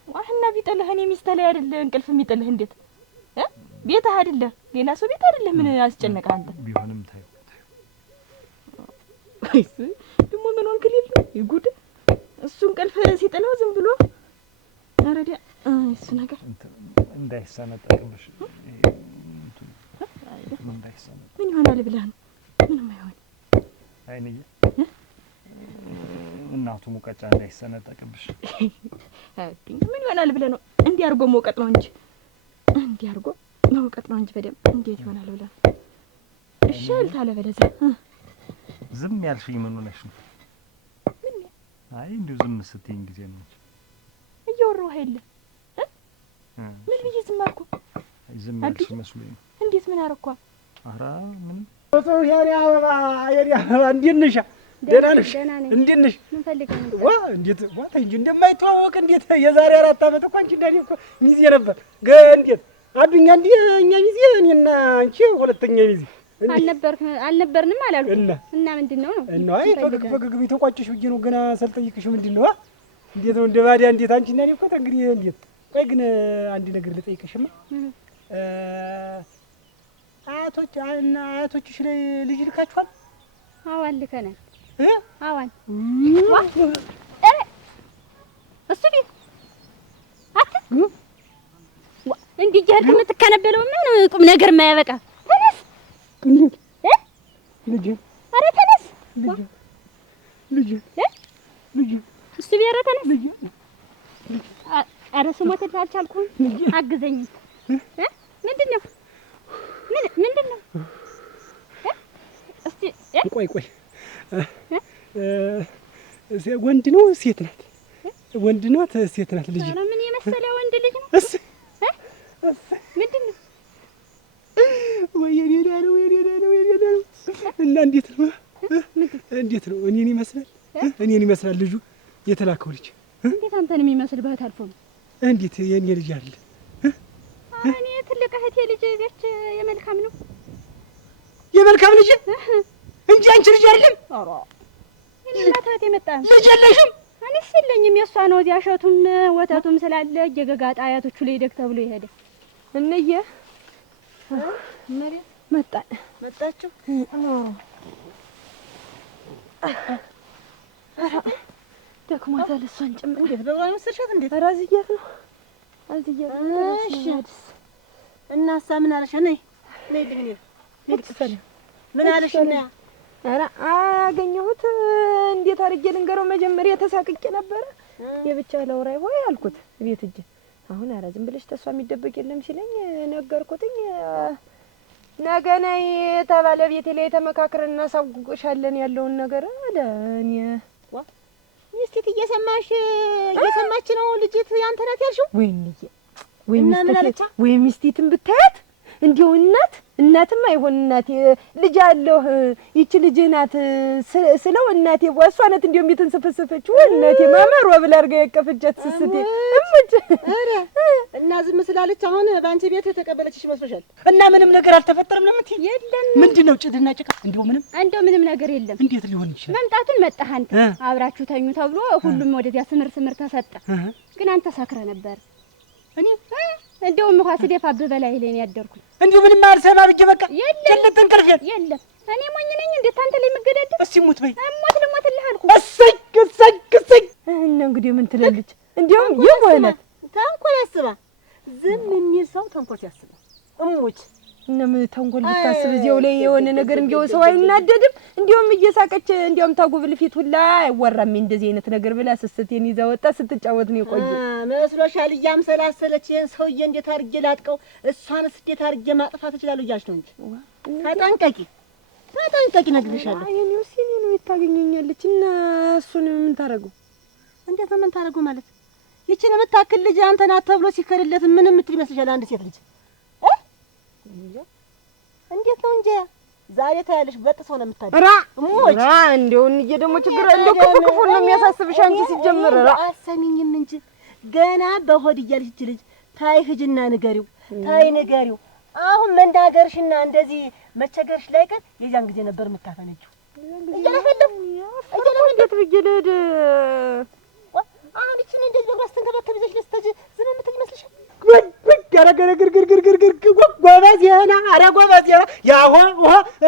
ዋህና ቢጥልህ እኔ ሚስት ላይ አይደለ እንቅልፍ የሚጥልህ? እንዴት ቤትህ አይደለ ሌላ ሰው ቤት አይደለ? ምን አስጨነቀህ አንተ? ቢሆንም ተይው። አይስ ደግሞ ምን ወንክ ሊል ይጉድ። እሱ እንቅልፍ ሲጥለው ዝም ብሎ አረዲያ እሱ ነገር እንዳይሰነጠቅብሽ ምን ይሆናል ብለህ ነው? ምንም አይሆን። አይንዬ እናቱ ሙቀጫ እንዳይሰነጠቅብሽ። ምን ይሆናል ብለህ ነው? እንዲህ አድርጎ መውቀጥ ነው እንጂ እንዲህ አድርጎ መውቀጥ ነው እንጂ በደምብ እንዴት ይሆናል ብለህ እሺ አልታለ በለዚያ ዝም ያልሽኝ ምን ሆነሽ ነው? አይ እንዲሁ ዝም ስትይኝ ጊዜ ነው እንጂ እየወራሁ አይደለም። ምን ብዬ ዝም አልኩ? አይ ዝም ያልሽ መስሎኝ ነው። እንዴት ምን አረኳ? ኧረ ምን ሰው ያሪ አበባ እንዴት ነሽ? ደህና ነሽ? እንዴት ነሽ? ምን ፈልገህ ነው? እንዴት ዋታ እንጂ እንደማይተዋወቅ እንዴት የዛሬ 4 ዓመት እኮ አንቺ እንዳኔ እኮ ሚዜ ነበር። እንዴት አዱኛ እንዴ እኛ ሚዜ እኔና አንቺ ሁለተኛ ሚዜ አልነበርንም አላልኩም። እና ምንድነው ነው? እና አይ ፈገግ ተቋጭሽ ብዬ ነው ገና ሳልጠይቅሽ ምንድነው? እንዴት ነው እንደ ባዲያ እንዴት አንቺ እና እኔ እኮ እንግዲህ እንዴት ቆይ ግን አንድ ነገር ልጠይቅሽማ። አያቶችሽ ላይ ልጅ ልካችኋል? አዎ ልከናል። አዋን እሱ ቤት እንዲህ እያልክ የምትከነበለው ምን ቁም ነገር የማያበቃ ተነስ። ልጅ ኧረ ተነስ። ልጅ እሱ ቤት ኧረ ተነስ። ኧረ ስሞትልህ አልቻልኩም። አግዘኝ። ምንድን ነው? ምንድን ነው? እስቲ ቆይ ወንድ ነው ሴት ናት? ወንድ ናት ሴት ናት? ልጅ ኧረ ምን የመሰለ ወንድ ልጅ ነው። ምንድን ነው? ወይኔ ነው እና እንዴት ነው እኔን ይመስላል? እኔን ይመስላል ልጁ የተላከው ልጅ? እንዴት አንተን የሚመስል ባት አልፎ ነው? እንዴት የኔ ልጅ አይደል? እኔ ትልቅ እህቴ ልጅ ቤት የመልካም ነው። የመልካም ልጅ እንጂ አንቺ ልጅ አይደለም። ኧረ እኔ እናት እህቴ መጣ ልጅ የለሽም? እኔስ የለኝም። የእሷ ነው። እዚያ እሸቱም ወተቱም ስላለ እየገጋጣ አያቶቹ ላይ ደግ ተብሎ ይሄደ እንየ መሬት መጣችሁ። ደክሟታል። እሷን ጭምር እንዴት በብራን ወሰድሻት? እንዴት አራዝያት ነው አልትያት። እሺ እናሳ ምን አለሽ? ነይ ልኝ ምን አለሽ? እና ኧረ አገኘሁት። እንዴት አድርጌ ልንገረው? መጀመሪያ ተሳቅቄ ነበረ። የብቻ ለውራይ ሆይ አልኩት ቤት እጄ። አሁን ኧረ ዝም ብለሽ ተስፋ የሚደበቅ የለም ሲለኝ ነገርኩትኝ። ነገ ነይ ተባለቤቴ ላይ ተመካክረን እናሳውቅሻለን ያለውን ነገር አለ። እኔ ሚስቲት እየሰማች ነው። ልጅት ያንተ ናት ያልሽው? ወይ ሚስቲትን ብታያት እንዲያው እናትም አይሆን እናቴ ልጅ አለሁ ይቺ ልጅ ናት ስለው እናቴ እሷ ናት እንዲያው የተንሰፈሰፈችው እናቴ ማማሯ ብላ አድርጋ ያቀፈቻት ስስቴ እምጭ። ኧረ እና ዝም ስላለች አሁን በአንቺ ቤት የተቀበለችሽ መስሎሻል? እና ምንም ነገር አልተፈጠረም ለምትይ? የለም። ምንድነው ጭድና ጭቃ? እንደው ምንም ነገር የለም። እንዴት ሊሆን ይችላል? መምጣቱን መጣህ አንተ አብራችሁ ተኙ ተብሎ ሁሉም ወደዚያ ስምር ተሰጠ። ግን አንተ ሰክረ ነበር። እኔ እንደውም ውሃ ስደፋብህ በላይ ላይ ነው ያደርኩኝ። እንዲሁ ምንም አልሰማ ብቻ በቃ ጭልጥ እንቅልፍ የለም። እኔ ሞኝ ነኝ እንዴት አንተ ላይ መገዳደል? እስኪ ሙት በይ። ልሞትልህ አልኩ። እሰይ እና እንግዲህ ምን ትላለች? እንዲያውም ይሆናል ተንኮል ያስባ። ዝም የሚል ሰው ተንኮል ያስባ እሙች እና ምን ተንኮል ብታስብ እዚያው ላይ የሆነ ነገር እንዲያው ሰው አይናደድም? እንዲያውም እየሳቀች እንዲያውም ታጉብል ፊት ሁላ አይወራም እንደዚህ አይነት ነገር ብላ ስስቴን ይዛ ወጣ። ስትጫወት ነው የቆየ መስሎሻል? እያምሰላሰለች ይሄን ሰውዬ እንዴት አድርጌ ላጥቀው እሷንስ እንዴት አድርጌ ማጥፋት እችላለሁ እያልሽ ነው እንጂ ተጠንቀቂ ነግሬሻለሁ። እኔው ሲኒ ነው የታገኘኛለች እና እሱን ምን ታረገው? እንዴት ነው ምን ታረገው ማለት? ይቺን የምታክል ልጅ አንተ ናት ተብሎ ሲከልለት ምን የምትል ይመስልሻል? አንድ ሴት ልጅ እንዴት ነው እንጂ ዛሬ ታያለሽ በጥሰው ነው የምታደርገው። ራ እንደው እንዬ ደግሞ ችግር እንደው ክፉ ነው የሚያሳስብሽ አንቺ ሲጀምር አሰሚኝም እንጂ ገና በሆድ እያልሽ ልጅ ታይ ሂጂና ንገሪው። አሁን መናገርሽና እንደዚህ መቸገርሽ ላይ ቀር የዛን ጊዜ ነበር የምታፈነጂው። እንዴት ብዬሽ ልሂድ አሁን? እቺን እንደዚህ በግራስ ተንከባከብ ይዘሽ ለስተጂ ዝም የምትል ይመስልሻል? ገረገረግርግርግርግር ጎበዝ የሆነ ኧረ ጎበዝ የሆነ ያሆ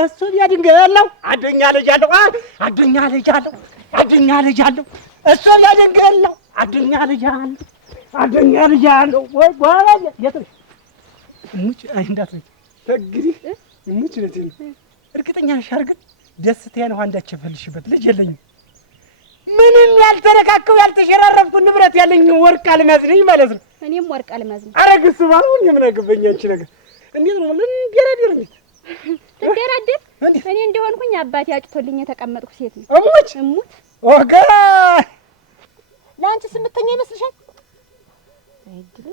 እሱን ያድንገለው አዱኛ ልጅ አለው እሱን ያድንገለው አዱኛ ልጅ አለው ወይ ጎበዝ የትነሽ እሙች አይ እንዳትረጂ እንግዲህ እሙች ለዚህ ነው እርግጠኛ ነሽ? አርገን ደስታዬን ውሃ እንዳትቸፈልሽበት ልጅ የለኝም። ምንም ያልተረካከው ያልተሸራረፍኩ ንብረት ያለኝ ወርቅ አልማዝ ነኝ ማለት ነው። እኔም ወርቅ አልማዝ ነኝ። ኧረ ግስ ባለው ምን አገባኝ አንቺ ነገር። እንዴት ነው ልንደራደር? ልንደራደር? እኔ እንደሆንኩኝ አባቴ አጭቶልኝ የተቀመጥኩ ሴት ነኝ። እሙት ወጋ ለአንቺ ስምተኛ ይመስልሻል? አይድል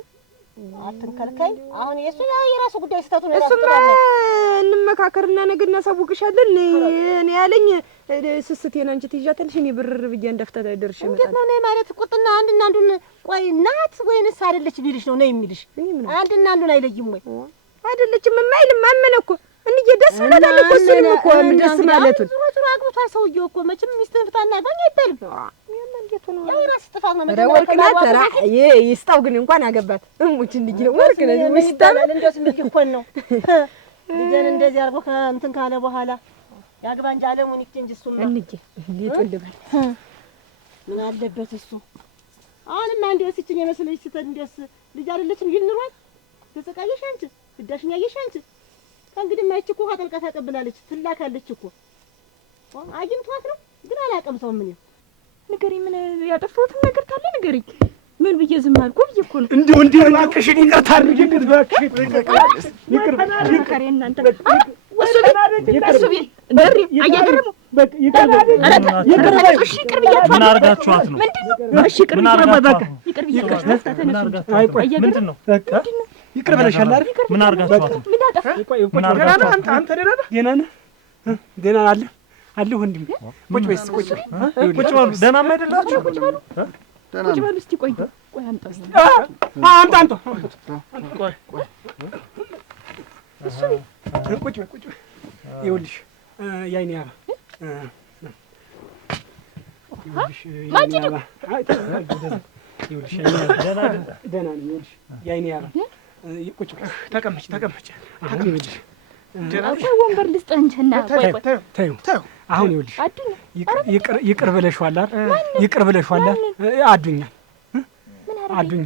አትንከልከይ። አሁን የራሱ ጉዳይ ስተቱ ነው። እሱማ እንመካከርና ነገር እናሳውቅሻለን። እኔ ያለኝ ስስቴን አንቺ ትይዣታለሽ፣ እኔ ብርር ብዬ እንደፍታ ደርሽ ይመጣል። እንዴት ነው ነይ ማለት ቁጥና አንድና አንዱን ቆይ ናት ወይንስ አይደለች ቢልሽ ነው ነይ የሚልሽ? አንድና አንዱን አይለይም ወይ? አይደለችም የማይልም አመነ እኮ እንዴ ደስ ብሎታል እኮ እሱንም እኮ ደስ ማለቱን ዙሮ አግብቷል ሰውዬው እኮ መቼም ሚስትን ፍታና ባኝ አይባልም። እንዴት ነው የራስ ጥፋት ነው ማለት ወርቅ ናት። ኧረ ይስጣው ግን እንኳን አገባት እሙች እንዴ ወርቅ ነው ሚስታል እንደስ ምን ይኮን ነው ልጅን እንደዚህ አርጎ እንትን ካለ በኋላ ያግባ እንጂ አለሙን ይክንጂ እሱማ እንዴ ይጥልባል ምን አለበት እሱ። አሁንማ እንደው ሲችኝ የመስለሽ ስተን እንደስ ልጅ አይደለችም ይልንሯል ተሰቃየሽ አንቺ ፍዳሽኛ ያየሽ አንቺ እንግዲህ ማይች እኮ አጠልቃ ታቀብላለች ትላካለች እኮ አግኝቷት ነው ግን አላቀም ሰው ምን ንገሪኝ። ምን ያጠፋሁትም ነገር ካለ ንገሪኝ። ምን ብዬ ዝም አልኩ ብዬ እኮ ነው እንደው እባክሽን ይቅርታ አድርጊ። እባክሽን ይቅር እናንተ እሱ ቢል በሪ አያገረሙ ይቅር ብያችኋለሁ። ምን አድርጋችኋት ነው? ምንድን ነው? እሺ ይቅር ብያችኋለሁ። በቃ ይቅር ብያችኋለሁ። ምንድን ነው? ይቅር ብለሻል አይደል? ምን አድርጋችኋት ነው? ምን አጠፋ? ምን አድርጋችኋት? አንተ ደህና ነህ? ደህና ነህ? ደህና አለሁ ወንድሜ። ቁጭ በይ እስኪ ቁጭ በይ። ቁጭ በሉ። ደህናማ አይደላችሁ? ቁጭ በሉ እስቲ። ቆይ አምጣው። አምጣ ቆይ እሱ ቁጭ በይ። ይኸውልሽ የዓይኔ አበባ ደህና ነኝ። ይኸውልሽ የዓይኔ አበባ ቁጭ በይ። ተቀመጭ። ወንበር ልስጥህ እንጂና ተይው። አሁን ይኸውልሽ ይቅር ብለሽዋል አይደል? ይቅር ብለሽዋል አይደል? አዱኛ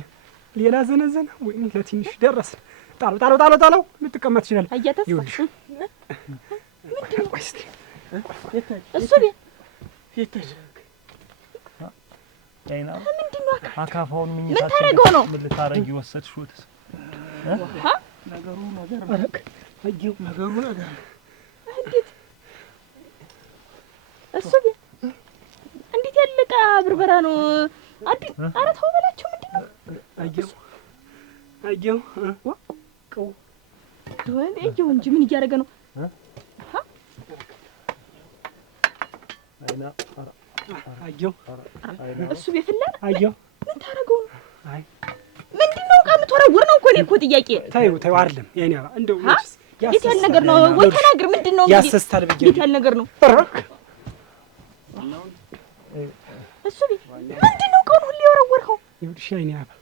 ሌላ ዘነዘነ ወይ ለትንሽ ደረስን። ጣለው ልትቀመጥ ትችላለህ። ይኸውልሽ ቆይ እስኪ እሱ ቤት ምንድን ነው አካፋውን ምን ታደርገው ነው? ምን ልታረጊ ወሰድሽው? ነገሩ ነገር እንዴት እሱ ቤት እንዴት ያለቀ ብርበራ ነው? ኧረ ተው በላቸው። ምንድን ነው አየው እንጂ ምን እያደረገ ነው? አየው እሱ ቤት ፍላል አየው ምን ታደርገው ነው? ምንድን ነው ዕቃ የምትወረውር ነው እኮ እኔ እኮ ጥያቄ። ተይው አይደለም የእኔ አበባ እንደው የት ያለ ነገር ነው? ወይ ተናግር። ምንድን ነው እንግዲህ ያሰስታል ብዬሽ የት ያለ ነገር ነው? እሱ ቤት ምንድን ነው ዕቃውን ሁሉ የወረወርኸው? ይኸውልሽ የዓይኔ አበባ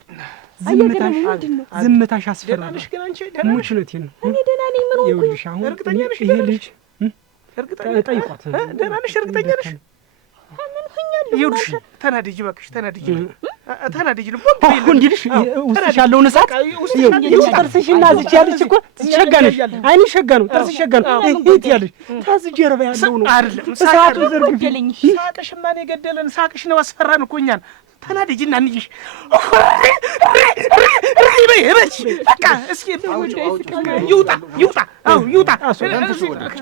ዝምታሽ አስፈራለሽ። ግን አንቺ ደህና ነሽ? እውነቴን ነው። እኔ ደህና ነኝ። ምን ሆንኩኝ? ይኸውልሽ አሁን እርግጠኛ ነሽ? ይሄ ልጅ ጠይቋት። ደህና ነሽ? እርግጠኛ ነሽ? ምን ሆኛለሁ? ይኸውልሽ ተናደጂ እባክሽ፣ ተናደጂ እንዲልሽ ውስጥሽ ያለውን እሳት ጥርስሽና እዚች ያለች እኮ ሸጋ ነሽ። ዓይንሽ ሸጋ ነው፣ ጥርስሽ ሸጋ ነው። እህት ያለሽ ታዝ ጀርባ ያለው ነው እሳቱ ዘርግፍ። ሳቅሽማ ነው የገደለን። ሳቅሽ ነው አስፈራን እኮ እኛን። ተናደጂና እንይሽ በይበች በቃ እስኪ ይውጣ። አዎ ይውጣ።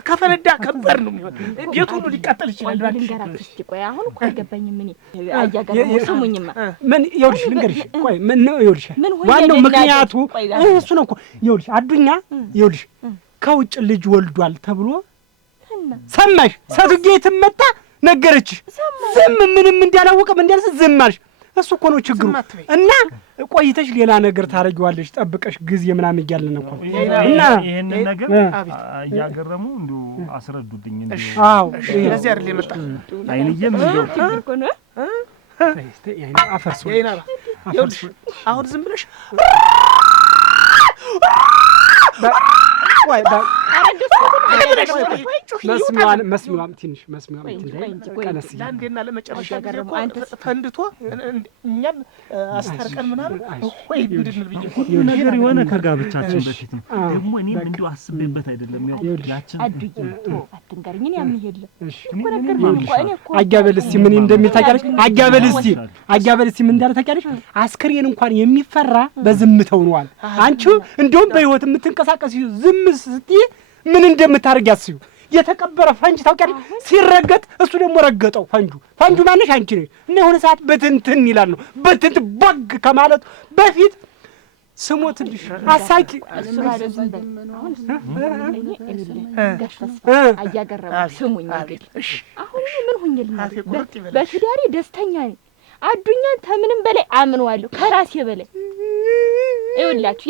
ከፈነዳ ከባድ ነው የሚሆን። ቤቱ ሁሉ ሊቃጠል ይችላል። ልንገራችሁ እስኪ ቆይ። አሁን እኮ አይገባኝም። እኔ አያገረመው ስሙኝማ። ምን ይኸውልሽ ልንገርሽ። ቆይ ምን ነው ይኸውልሽ ዋናው ምክንያቱ እሱ ነው እኮ። ይኸውልሽ አዱኛ ይኸውልሽ ከውጭ ልጅ ወልዷል ተብሎ ሰማሽ? ሰቱጌት መጣ ነገረችሽ። ዝም ምንም እንዳላወቀም እንዳልስ ዝም አልሽ። እሱ እኮ ነው ችግሩ። እና ቆይተሽ ሌላ ነገር ታረጊዋለሽ ጠብቀሽ ጊዜ ምናምን እያልን እኮ እና ይሄንን ነገር እያገረሙ እንዲሁ አስረዱልኝ። አዎ ለዚህ አይደል የመጣ ዓይንዬም እንደው አፈርሶ አሁን ዝም ብለሽ መስሚዋም ትንሽ ቀነስ ለአንዴና ለመጨረሻ ፈንድቶ እኛን አስታርቀን ምናምን ወይ እንድንል ብዬ ነገር የሆነ ከጋብቻችን በፊት ነው። ደግሞ እኔም እንዲሁ አስቤበት አይደለም። ያችን አትንገርኝ። እኔ አምን የለም አጋበል እስቲ ምን እንደሚል ታውቂያለሽ? አጋበል እስቲ ምን እንዳለ ታውቂያለሽ? አስክሬን እንኳን የሚፈራ በዝምተው ነው አለ። አንቺ እንደውም በህይወት የምትንቀሳቀስ ዝም ስትይ ምን እንደምታደርግ ያስዩ። የተቀበረ ፈንጅ ታውቂያለሽ? ሲረገጥ እሱ ደግሞ ረገጠው። ፈንጁ ማነሽ? አንቺ ነሽ። እና የሆነ ሰዓት በትንትን ይላል ነው በትንት ቦግ ከማለቱ በፊት ስሞትልሽ አሳቂ እሱ ማለት ዝም በል። አሁን አያገረመው ስሙኝ እንግዲህ አሁን ምን ሆኜልኝ በትዳሬ ደስተኛ ነኝ። አዱኛን ከምንም በላይ አምነዋለሁ ከራሴ በላይ። ይኸውላችሁ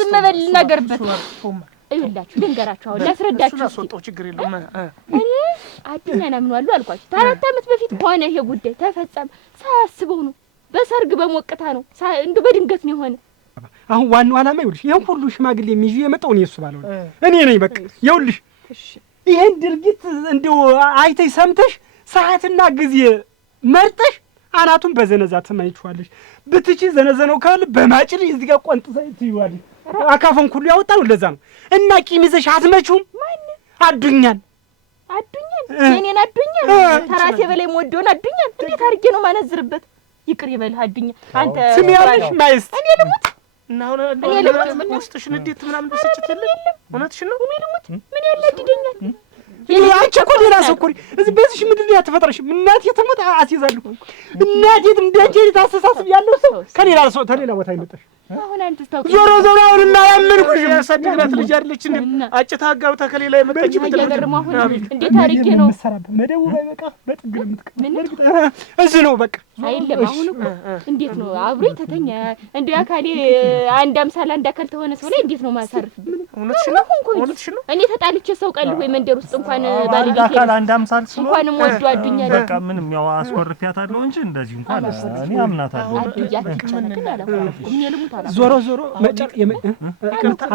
ዝም በል ልናገርበት። ይኸውላችሁ ልንገራችሁ፣ አሁን ላስረዳችሁ እስኪ። እኔ አዱኛን አምነዋለሁ አልኳችሁ። ከአራት ዓመት በፊት ሆነ ይሄ ጉዳይ ተፈጸመ። ሳያስበው ነው፣ በሰርግ በሞቅታ ነው፣ እንደው በድንገት ነው የሆነ። አሁን ዋናው ዓላማ ይኸውልሽ ይሄን ሁሉ ሽማግሌ የሚይዙ የመጣው እኔ እሱ ባለው እኔ ነኝ። በቃ ይኸውልሽ ይሄን ድርጊት እንደው አይተሽ ሰምተሽ ሰዓትና ጊዜ መርጠሽ አናቱን በዘነዛ ትመይችዋለሽ። ብትቺ ዘነዘነው ካለ በማጭል እዚህ ጋር ቆንጥሰሽ ትይዋለሽ። አካፈን ሁሉ ያወጣው ለዛ ነው። እና ቂም ይዘሽ አትመቹም። አዱኛን የኔን አዱኛን ተራሴ በላይ ሞዶን አዱኛን እንዴት አድርጌ ነው ማነዝርበት? ይቅር ይበልህ አዱኛ። አንተ ስም ያለሽ ማይስት እኔ ልሙት እና አሁን እኔ ልሙት ውስጥሽ ንዴት ምናምን ብስጭት የለም። እውነትሽን ነው። እኔ ልሙት ምን ያለድደኛል? አንቺ እኮ ሌላ ሰው እኮ እዚህ በዚህ ምድር ላይ አትፈጥረሽም። እናቴ ትሞት አስይዛለሁ። እናቴ እንዳንቺ ታስተሳስብ ያለው ሰው ከሌላ ቦታ አይመጣሽ። አሁን አንተ ታውቅ ዞሮ ዞሮ አሁን እና ያመንኩሽ ያሳድግናት ልጅ አይደለች እንዴ? አጭታ አጋብታ ከሌላ የመጣች ምትልም አሁን እንዴት አድርጌ ነው የምትሰራበት? መደቡ ባይበቃ በጥግ ነው የምትቀር። እዚህ ነው በቃ አይደለም። አሁን እኮ እንዴት ነው አብሮኝ ተተኛ እንዴ አካሌ አንድ አምሳል አንድ አካል ተሆነ ሰው ላይ እንዴት ነው ማሳርፍብኝ? እውነትሽ ነው። እኔ ተጣልቼ ሰው ቀልሁ ወይ መንደር ውስጥ እንኳን ባለቤቴ አካል አንድ አምሳል እንኳንም ወዶ አዱኛ በቃ ምንም ያው አስወርፊያታለሁ እንጂ እንደዚህ እንኳን እኔ አምናታለሁ። አዱያ ተጨነቅን አላውቅም። እኔ ልሙት አላውቅም። ዞሮ ዞሮ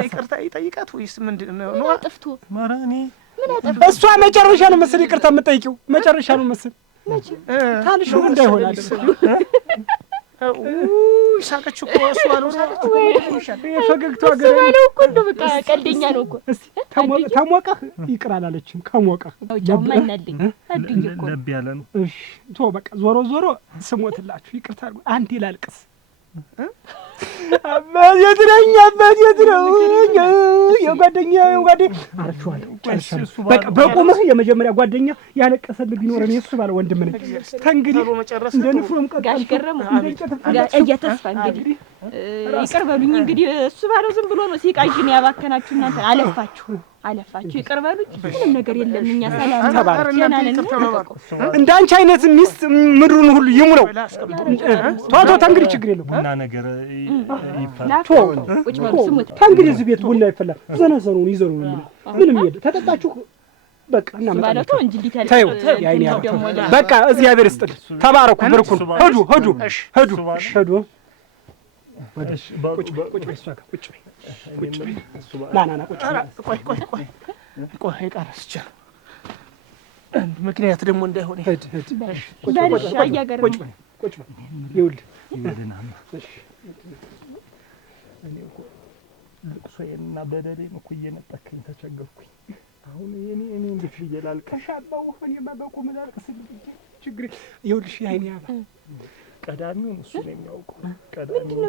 ይቅርታ ይጠይቃት ወይስ ምንድን ነው? አጥፍቶ ኧረ እኔ ምን አጠፋ? እሷ መጨረሻ ነው መሰል ይቅርታ የምጠይቂው መጨረሻ ነው መሰል ታልሽ እንዳይሆን ሳቀች እኮ እሷ ነው ፈገግታዋ ገና ነው እኮ እንደው በቃ ቀልደኛ ነው እኮ። ተሞቀህ ይቅር አላለችም። ከሞቀህ ጀማናልኝ አዱኝ እኮ ለብ ያለ ነው። እሺ ቶ በቃ ዞሮ ዞሮ ስሞትላችሁ ይቅርታ አድርጉ። አንዴ ላልቅስ አባቴ ትረኛ አባቴ ትረው የጓደኛ አረችዋለሁ። በቃ በቁምህ የመጀመሪያ ጓደኛ ያለቀሰልህ ቢኖረን የእሱ ባለ ወንድም ነኝ። ተንግዲህ እንደ ንፍሮም ጋሽ ገረሙ እየተስፋ እንግዲህ ይቅር በሉኝ። እንግዲህ እሱ ባለው ዝም ብሎ ነው ሲቃዥን ያባከናችሁ እናንተ አለፋችሁ ይቅር በሉኝ። ምንም ነገር የለም። እኛ ሰላም ተባረከናልን። እንዳንቺ አይነት ሚስት ምድሩን ሁሉ ይሙለው። ቶቶ ተንግዲህ ችግር የለውም እና ነገር ይፈላል። ቁጭ በሉ ስሙት። ተንግዲህ እዚህ ቤት ቡና ይፈላል። ዘነዘሩን ይዘሩ ነው ምንም የለም። ተጠጣችሁ በቃ እና ማለት ነው እንጂ ዲታል ያይኔ ያለው በቃ እግዚአብሔር ይስጥልኝ። ተባረኩ ብርኩን ሄዱ ቁጭ በይ እሷ ጋር ቁጭ በይ ና ቆይ ይቀርስ አንድ ምክንያት ደግሞ እንዳይሆን ሂድ ቁጭ በይ ይኸውልህ እኔ እኮ ልቅሶዬንና በደሌን እኮ እየነጠከኝ ተቸገርኩኝ። አሁን እኔ እንዴት ብዬ ላልቅስ? እኔማ በቁም ላልቅስልኝ ችግር ይኸውልሽ የዓይኔ አባ ቀዳሚውን እሱ ነው የሚያውቀው። ቀዳሚውን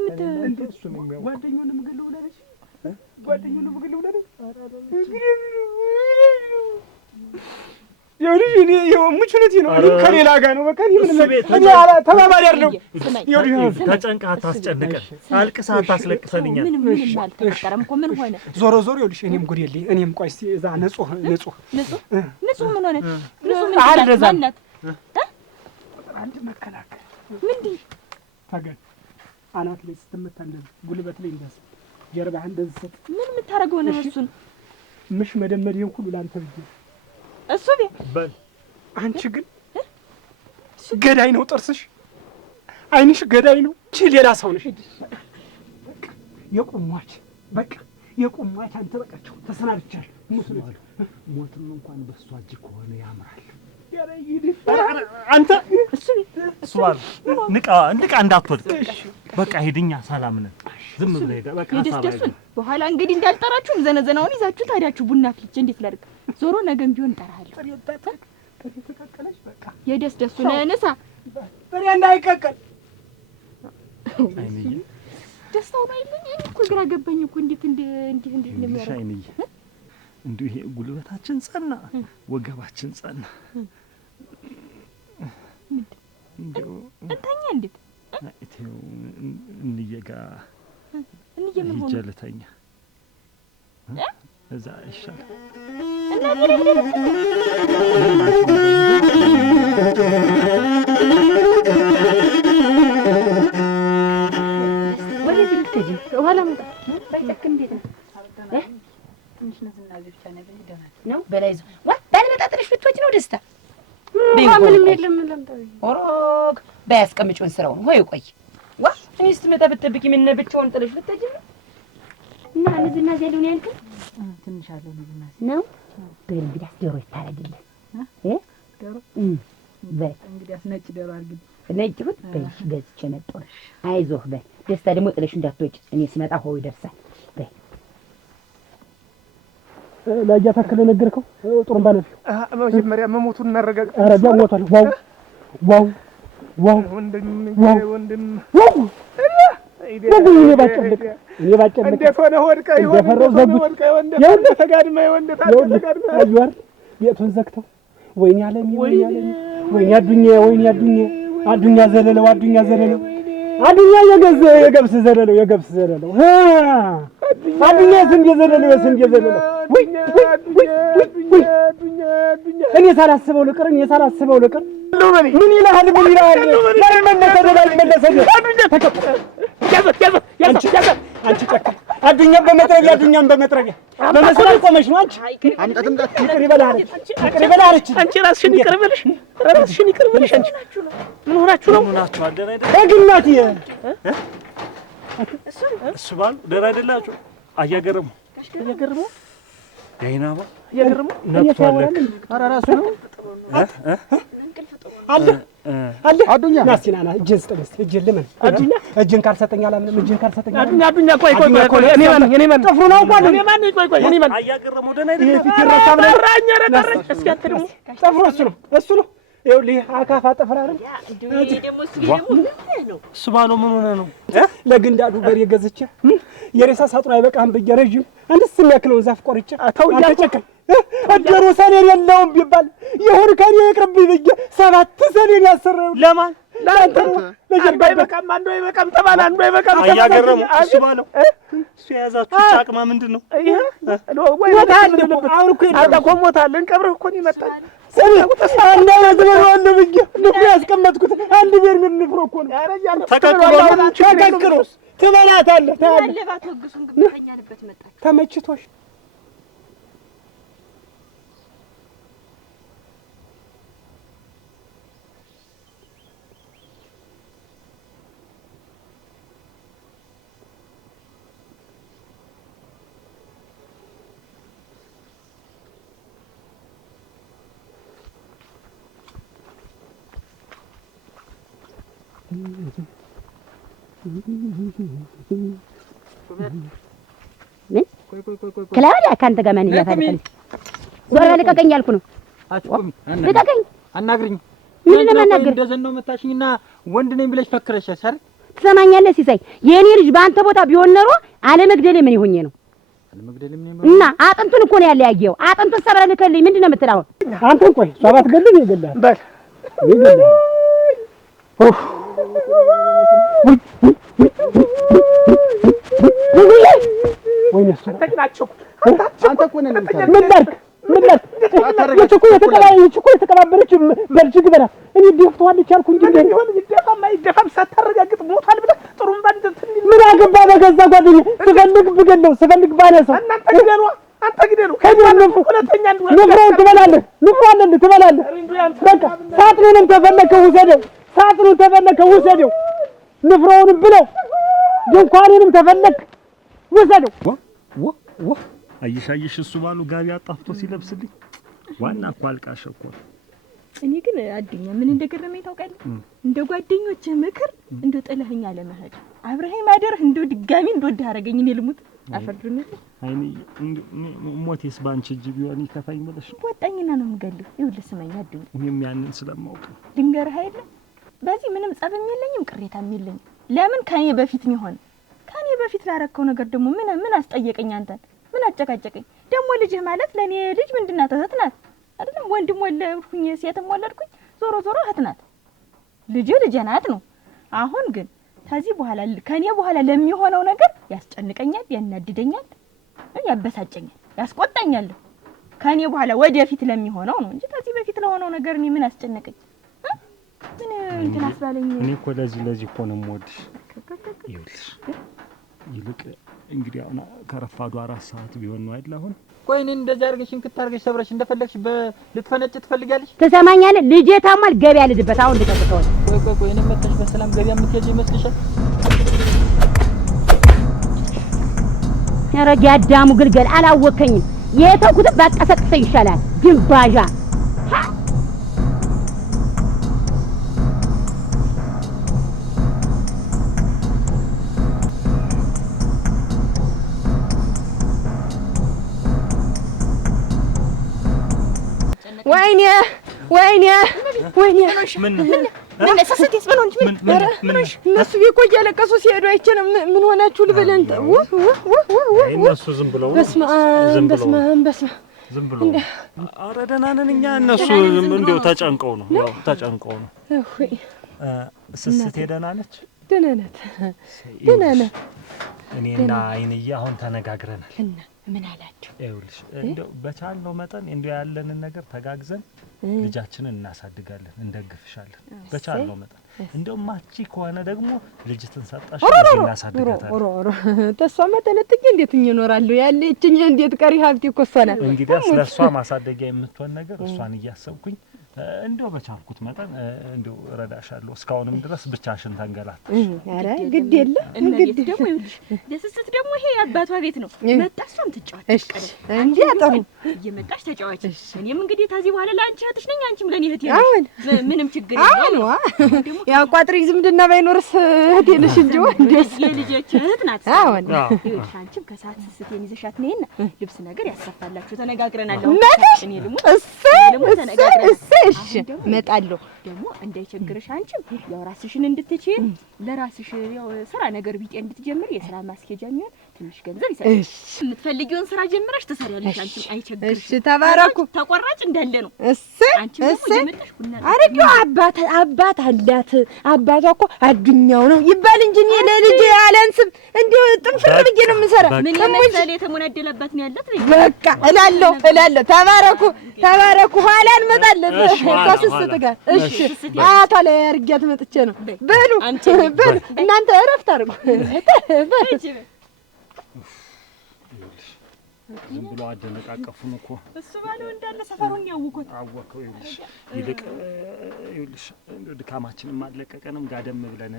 እሱ ነው የሚያውቀው። ጓደኛውንም ግል ብለሽ ይኸውልሽ እኔ የሙች እውነቴ ነው። ከሌላ ጋር ነው በቃ ምንም እኔ ተባባሪ አይደለም። ይኸውልሽ ተጨንቀህ አታስጨንቀን፣ አልቅሰህ አታስለቅሰንኛል። ምንም አልተፈጠረም እኮ ምን ሆነ? ዞሮ ይኸውልሽ እኔም ጉድ የለኝ። እኔም ቆይ እስኪ እዛ ንጹህ ምን ሆነ? ንጹህ ምን ማናት? አንድ መከላከል ምንድን ታገል አናት ላይ ስትመታ እንደዚህ ጉልበት ላይ እንደዚህ ጀርባህ እንደዚህ ሰጥ ምን የምታደርገው ነው? እሱን ምሽ መደመሪያን ሁሉ ላንተ ብዬ እሱ በል አንቺ ግን ገዳይ ነው ጥርስሽ፣ ዓይንሽ ገዳይ ነው። እቺ ሌላ ሰው ነሽ። የቁሟች በቃ የቁሟች አንተ በቃቸው ተሰናብቻለሁ። ሞትም እንኳን በሷ እጅ ከሆነ ያምራል። አንተ እሱ ባል ንቃ እንዳትወድቅ በቃ ሂድኛ ሰላም ነን። ዝም ብለህ ሄደ በቃ ደስደሱን በኋላ እንግዲህ እንዳልጠራችሁም ዘነዘናውን ይዛችሁ ታዲያችሁ ቡና ፍልቼ እንዴት ላድርግ? ዞሮ ነገም ቢሆን እጠራሃለሁ። የደስደሱን ንሳ ጥሬ እንዳይቀቀል አይንዬ ደስታው ባይልኝ እኔ እኮ ግራ ገባኝ እኮ እንዴት እንደሚያደርግ አይንዬ እንዲሁ ይሄ ጉልበታችን ጸና፣ ወገባችን ጸና። እንደው እንተኛ እንዴት እቴው እንየጋ ምን ሆነ? ጀለተኛ እዛ ይሻላል እና ኋላ መጣ እንዴት ነው በላይ ባለመጣጥረሽ ብትወጪ ነው ደስታ። ምንም የለም ኦሮክ ባያስቀምጪውን ስራውን ሆይ ቆይ ዋ እኔ ስትመጣ ብትጠብቂ ምን ብቻውን ጥለሽ ልትሄጂ ነው? እና ንዝና ዘሉን ያልከው ትንሽ አለው ነው በል እንግዲህ ዶሮ ይታረግልህ ዶሮ በል እንግዲህ ነጭ ዶሮ አድርግልኝ። ነጭ ሁት በል ገዝቼ መጣሁ። አይዞህ በል ደስታ ደግሞ ጥለሽ እንዳትወጪ እኔ ስመጣ ሆይ ይደርሳል። በል ላያ ታከለ ነገርከው ጥሩምባ ነው መጀመሪያ መሞቱን እናረጋግጥ። ኧረ ቢያ ሞቷል። ዋው ወንድም እኔ ባጨልቅ እንዴት ሆነ ወድቀ ይሆን ተጋድማ አዩር ቤቱን ዘግተው ወይኔ አዱኛ ዘለለው አዱኛ የገብስ ዘለለው የገብስ ዘለለው አዱኛ የስንዴ ዘለለው የስንዴ ዘለለው እኔ ሳላስበው ልቅር ምን ይልሃል አንቺ ጨካ አዱኛም በመጥረጊያ በመስራት ቆመሽ ነው። አንቺ ይቅር ይበልህ አንቺ ራስሽን ይቅር በልሽ አንቺ ምን ሆናችሁ ነው? ደግናት እሱ ባሉ ደህና አይደላችሁ? አያገርሙ ያይናባ ነጥቷል። ኧረ እራሱ ነው አለ አዱኛ ናስቲና እጅን ስጠኝ እስኪ እጅን ልመን አዱኛ እጅን ካልሰጠኝ አላምንም እጅን ካልሰጠኝ አዱኛ ቆይ እኔ ማን ጥፍሩን አውቃለሁ እኔ ማን ቆይ እኔ ማን አያገርሙ ደህና አይደለም ፊት ይረሳብ ነው ረራኝ እስኪ አትደሙ ጥፍሩ እሱ ነው ይኸውልህ አካፋ ጥፍር አይደል እሱ ባለው ምን ሆነ ነው ለግንዳዱ በሬ ገዝቼ የሬሳ ሳጥኑ አይበቃህም ብዬ ረዥም አንድስ የሚያክለውን ዛፍ ቆርጬ አልተጨከም አደሩ ሰኔን የለውም ቢባል ይሁን ከኔ ይቅርብኝ ብዬ 7 ሰኔን ያሰረው ለማን ለአንተ ለጀርባ አይበቃም ተባለ አንዱ አይበቃም አያገርሙ እሱ ባለው እሱ የያዛችሁ ጫቅማ ምንድን ነው ወይ አሁን እኮ አጣቆሞታል እንቀብረህ እኮ ነው ይመጣል አንድ አይነት ነው ብዬ ንፍሮ ያስቀመጥኩት አንድ ቤር ምን ንፍሮ እኮ ነው ተቀቅሎስ ትበላታለህ ታለባት ወግሱን ግብተኛልበት መጣች ተመችቶሽ ከላውላ ካንተ ጋር ማን ይያፋልከኝ ዞር ልቀቀኝ አልኩ ነው አትቆሚ ልቀቀኝ አናግሪኝ ምን ለማናገር እንደዘን ነው መታሽኝና ወንድ ነኝ ብለሽ ፈክረሽ አይደል ትሰማኛለህ ሲሳይ የኔ ልጅ በአንተ ቦታ ቢሆን ኖሮ አለመግደሌ ምን ይሆኜ ነው አለመግደሌ ምን ይሆን እና አጥንቱን እኮ ነው ያለያየው አጥንቱን ሰብረህ ልከልኝ ምንድነው የምትለው አንተን ቆይ ሰባት ገልኝ ይገላል በል ይገላል ወይኔ ተቅናቸው አንተ እኮ ነህ ምን ላድርግ የተቀባበረች በልጅግ በላት እኔ ደፍቷለች አልኩ እንጂ እንደሆነ ይደፋም ሳታረጋግጥ ሞታል ብለህ ጥሩም ባንተ ምን አገባ በገዛ ጓደኛዬ ስፈልግ ባነሰው አንተ ግደሉ ሁለተኛ ንፍሮውን ትበላለህ በቃ ሳጥኑንም ተፈለከው ውሰደው ንፍሮውንም ብለው ድንኳኑንም ተፈለክ ውሰደው አይሽ እሱ ባሉ ጋቢ አጣፍቶ ሲለብስልኝ ዋና እኮ አልቃሽ እኮ እኔ ግን አዱኛ ምን እንደገረመኝ ታውቃለህ እንደ ጓደኞችህ ምክር እንደ ጥለህኛ ለመሄድ አብረኸኝ ማደርህ እንደ ድጋሚ እንደወድህ አደረገኝ እኔ ልሙት አፈርዱኝ አይኔ ሞቴስ ባንቺ እጅ ቢሆን ይከፋኝ ብለሽ ወጣኝና ነው የምገልህ ይኸውልህ ስመኝ አዱኛ እኔም ያንን ስለማውቅ ድንገርህ አይደል በዚህ ምንም ጸብም የለኝም ቅሬታም የለኝም ለምን ከኔ በፊት ነው ሆነ ከኔ በፊት ላረከው ነገር ደግሞ ምን አስጠየቀኝ አንተን ምን አጨቃጨቀኝ ደግሞ ልጅህ ማለት ለኔ ልጅ ምንድናት እህት ናት አይደለም ወንድም ወለድኩኝ ሴትም ወለድኩኝ ዞሮ እህት ናት ልጅ ናት ነው አሁን ግን ከዚህ በኋላ ከኔ በኋላ ለሚሆነው ነገር ያስጨንቀኛል ያናድደኛል ያበሳጨኛል ያስቆጣኛል ከኔ በኋላ ወደፊት ለሚሆነው ነው እንጂ ከዚህ በፊት ለሆነው ነገር እኔ ምን አስጨነቀኝ ምን እንትን አስባለኝ እኔ እኮ ለዚህ እኮ ነው የምወድሽ ይኸውልሽ ይልቅ እንግዲህ አሁን ከረፋዱ 4 ሰዓት ቢሆን ነው አይደል አሁን ቆይ እኔን እንደዛ አድርገሽን ክታርገሽ ሰብረሽ እንደፈለግሽ ልትፈነጭ ትፈልጋለሽ ትሰማኛለህ ልጄ ታሟል ገበያ ልድበት አሁን ልቀጥተው ቆይ እኔ መጥተሽ በሰላም ገበያ የምትሄጂ ይመስልሻል ያረጋ ያዳሙ ግልገል አላወከኝም የተውኩት ባቀሰቅሰኝ ይሻላል ግንባዣ ወይኔ ምን ሰሰቴስ በሎንጅ ምን እነሱ ቢቆይ ያለቀሱ ሲሄዱ አይችልም ምን ሆናችሁ ልበለን እነሱ ዝም ብለው በስመ አብ ዝም ብለው ኧረ ደህና ነን እኛ እነሱ እንደው ተጨንቀው ነው ያው ተጨንቀው ነው እሺ ስስቴ ደህና ነች ደህና ናት ደህና ናት። እኔና አይንዬ አሁን ተነጋግረናል። እና ምን አላችሁ? ይኸውልሽ እንደው በቻልነው መጠን እንደው ያለንን ነገር ተጋግዘን ልጃችንን እናሳድጋለን፣ እንደግፍሻለን በቻልነው መጠን። እንደው ማቺ ከሆነ ደግሞ ልጅትን ሰጣሽ እናሳድጋታለን። ተሷ መተለጥቄ እንዴት እኖራለሁ? ያለችኝ እንዴት ቀሪ ሀብቴ እኮ እሷ ናት። እንግዲህ ስለሷ ማሳደጊያ የምትሆን ነገር እሷን እያሰብኩኝ እንደው በቻልኩት መጠን እንደው እረዳሻለሁ። እስካሁንም ድረስ ብቻሽን ተንገላታሽ። ኧረ ግድ የለም እንዴት ደግሞ ይኸውልሽ ደስስት ደግሞ ይሄ አባቷ ቤት ነው። መጣ እሷም ትጫወት እሺ እንዴ አጠሩ እየመጣሽ ተጫዋች። እኔም እንግዲህ ታዚህ በኋላ ለአንቺ እህትሽ ነኝ፣ አንቺም ለኔ እህቴ ነሽ። ምንም ችግር የለም። ያው ቋጥሪ ዝምድና ባይኖርስ እህቴ ነሽ እንጂ ወንደስ የልጆች እህት ናት። አሁን ይኸውልሽ አንቺም ከሰዓት ስስቴን ይዘሻት ነይና ልብስ ነገር ያሰፋላችሁ ተነጋግረናል። እኔ ልሙ እሺ እመጣለሁ። ደግሞ እንዳይቸግርሽ አንቺም ያው ራስሽን እንድትችይ ለራስሽ ያው ስራ ነገር ቢጤ እንድትጀምር የስራ ማስኬጃ የሚሆን ትንሽ ገንዘብ ይሰጣል። የምትፈልጊውን ስራ ጀምረሽ ትሰሪያለሽ። አንቺም አይቸግርሽ። እሺ ተባረኩ። ተቆራጭ እንዳለ ነው። አንቺም ደግሞ ጀምረሽ ቡና አረጋው አባት አላት። አባቷ እኮ አዱኛው ነው ይባል እንጂ እኔ ለልጄ አላንስም። እንዴ ጥንፍር ብዬ ነው የምሰራ። ምን የመሰለ የተሞናደለባት ነው ያለት። በቃ እላለሁ። ተባረኩ። ኋላ እንመጣለን ከስስት ጋር። እሺ አያቷ ላይ አድርጊያት መጥቼ ነው። በሉ እናንተ እረፍት አድርጉ። ዝም ብሎ አደነቃቀፉን እኮ እሱ ባለው እንዳለ ሰፈሩን ያውቁት አወቀው። ይልቅ ድካማችንም አለቀቀንም ጋደም ብለን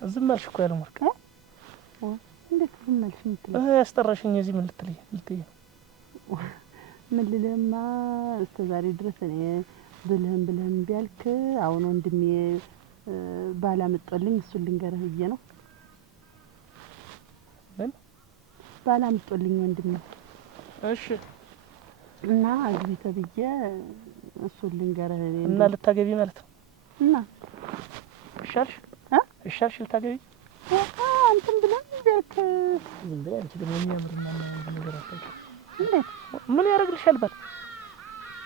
ዝም አልሽ እኮ ያለማርክ እንዴት ዝም አልሽ? ያስጠራሽኝ እዚህ ምን ልትለኝ ምን ልለማ እስከ ዛሬ ድረስ እኔ ብልህም ቢያልክ አሁን ወንድሜ ባላመጣልኝ እሱን ልንገርህ ብዬ ነው። ምን ባላመጣልኝ ወንድሜ? እሺ እና አግቢ ተብዬ እሱን ልንገርህ እና ልታገቢ ማለት ነው? እና እሻልሽ ልታገቢ አንተም ብለን ቢያልክ ዝም ብለህ አንቺ ደግሞ የሚያምርና ነገር አታውቂ። እንዴት ምን ያደርግልሻል?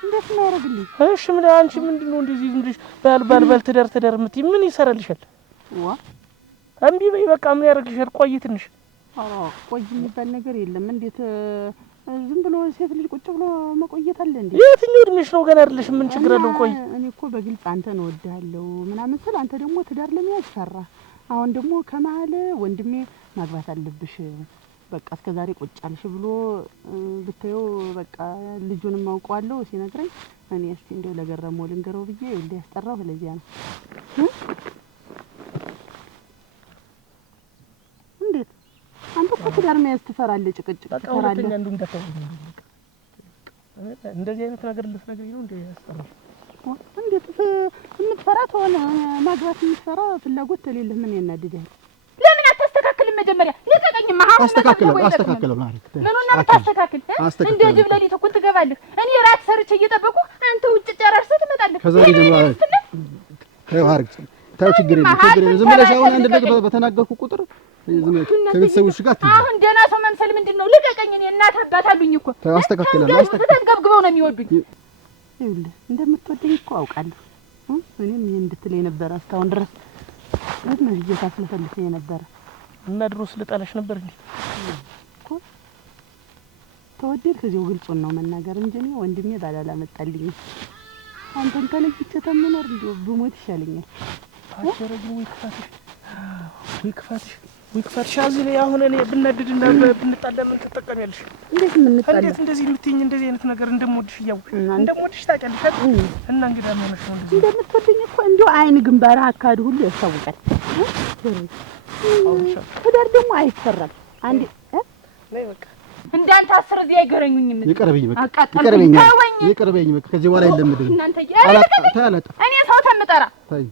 እንዴት ነው ያደርግልኝ? እሺ ምን አንቺ ምንድነው እንደዚህ ዝም ብለሽ ባል ትዳር የምትይ ምን ይሰራልሻል? እምቢ በይ በቃ። ምን ያደርግልሻል? ቆይ ትንሽ። ቆይ የሚባል ነገር የለም። እንዴት ዝም ብሎ ሴት ልጅ ቁጭ ብሎ መቆየት አለ እንዴ? የትኛው እድሜሽ ነው? ገና አይደለሽ። ምን ችግር አለው? ቆይ እኔ እኮ በግልጽ አንተን እወድሃለሁ ምናምን ስል አንተ ደግሞ ትዳር ለመያዝ ፈራ። አሁን ደግሞ ከመሀል ወንድሜ ማግባት አለብሽ በቃ እስከዛሬ ቁጭ አልሽ ብሎ ብታየው በቃ ልጁንም አውቀዋለሁ ሲነግረኝ እኔ እስቲ እንደው ለገረመው ልንገረው ብዬ እንደ ያስጠራው ለዚያ ነው። እንዴት አንተ እኮ ትዳር መያዝ ትፈራለህ? ጭቅጭቅ ትፈራለህ? እንደዚህ አይነት ነገር ልትነግሪኝ ነው እንዴ? ያስጠራው እንዴት የምትፈራ ተሆነ ማግባት የምትፈራ ፍላጎት ተሌለህ ምን ያናድዳል? ለምን አታስተካክልም? መጀመሪያ ልቀቀኝማ። አስተካክለው ማለት ምኑን ነው የምታስተካክል? እንደ ጅብ ሌሊት እኮ ትገባለህ። እኔ ራት ሰርቼ እየጠበቁ አንተ ውጭ ጨራርሰህ ትመጣለህ። ከዛሬ ጀምሮ ታው ችግር የለም። ዝም ብለሽ አሁን አንድ ነገር በተናገርኩ ቁጥር ከቤተሰቦች ጋር አሁን ደህና ሰው መምሰል ምንድን ነው? ልቀቀኝ። እኔ እናት አባት አሉኝ እኮ አስተካክላለሁ። ተንገብግበው ነው የሚወዱኝ። ይኸውልህ እንደምትወደኝ እኮ አውቃለሁ። እኔም ይሄን እንድትለኝ ነበር እስካሁን ድረስ ምን እየታስለፈልፈኝ ነበር። እና ድሮስ ልጣላሽ ነበር እንዴ? እኮ ተወደድክ እዚያው ግልጹን ነው መናገር እንጂ እኔ ወንድሜ ባላላመጣልኝ አንተን ተለይቼ ተምኖር እንደው ብሞት ይሻለኛል። አጀረግ ወይ ክፋትሽ እዚህ ላይ አሁን እኔ ብናድድና ብንጣላ ምን ትጠቀሚያለሽ? እንዴት ምን እንጣላ? እንዴት እንደዚህ ልትይኝ እንደዚህ አይነት ነገር እንደምወድሽ እያወቅሽ እንደምወድሽ ታውቂያለሽ እና እንግዲህ አመነሽ ነው እንደዚህ እንደምትወደኝ እኮ እንደው አይን ግንባር አካድ ሁሉ ያስታውቃል። ትዳር ደግሞ አይፈራም። አንዴ ነይ በቃ እንዳንተ አስር እዚህ አይገረኙኝም። ይቀርበኝ በቃ ይቀርበኝ በቃ ከዚህ በኋላ አይለምድም። እናንተ ታላጣ እኔ ሰው ተምጠራ ታይ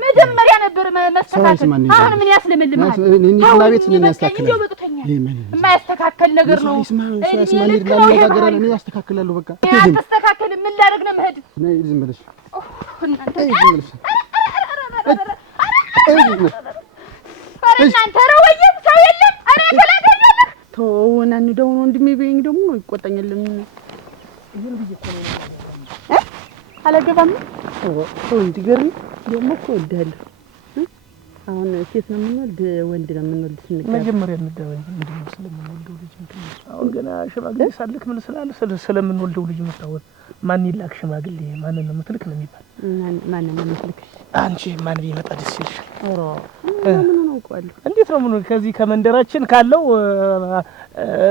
መጀመሪያ ነበር መስተካከል። አሁን ምን ያስለምልማል? እኔና ቤት ምን ያስተካክላል? የማያስተካከል ነገር ነው። እኔ ያስተካክላለሁ በቃ አስተካከል። ምን ላደርግ ነው መሄድ? ነይ ዝም ብለሽ እናንተ ረወየም ሰው የለም። አረ ተላገኛለህ ተውና እንደው ነው ወንድሜ በይኝ ደግሞ ይቆጣኛል። ምን ይሄን ብዬ እኮ ነው አላገባም ሰው እንዲገርም ደግሞ እኮ እወድሃለሁ። አሁን ሴት ነው የምንወልድ ወንድ ነው የምንወልድ ስንገባ መጀመሪያ እንደባይ ምንድነው ስለምንወልደው ልጅ እንትን አሁን ገና ሽማግሌ ሳልክ ምን ስላለ ስለምንወልደው ልጅ መታወቅ ማን ይላክ ሽማግሌ ማንን ነው የምትልክ ነው የሚባል ማንን ነው የምትልክሽ አንቺ ማን ቢመጣ ደስ ይልሻል? ኦሮ ምን ነው እንኳን እንዴት ነው ምን ከዚህ ከመንደራችን ካለው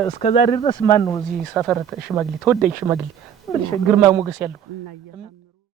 እስከዛሬ ድረስ ማን ነው እዚህ ሰፈር ሽማግሌ ተወዳጅ ሽማግሌ ምን ግርማ ሞገስ ያለው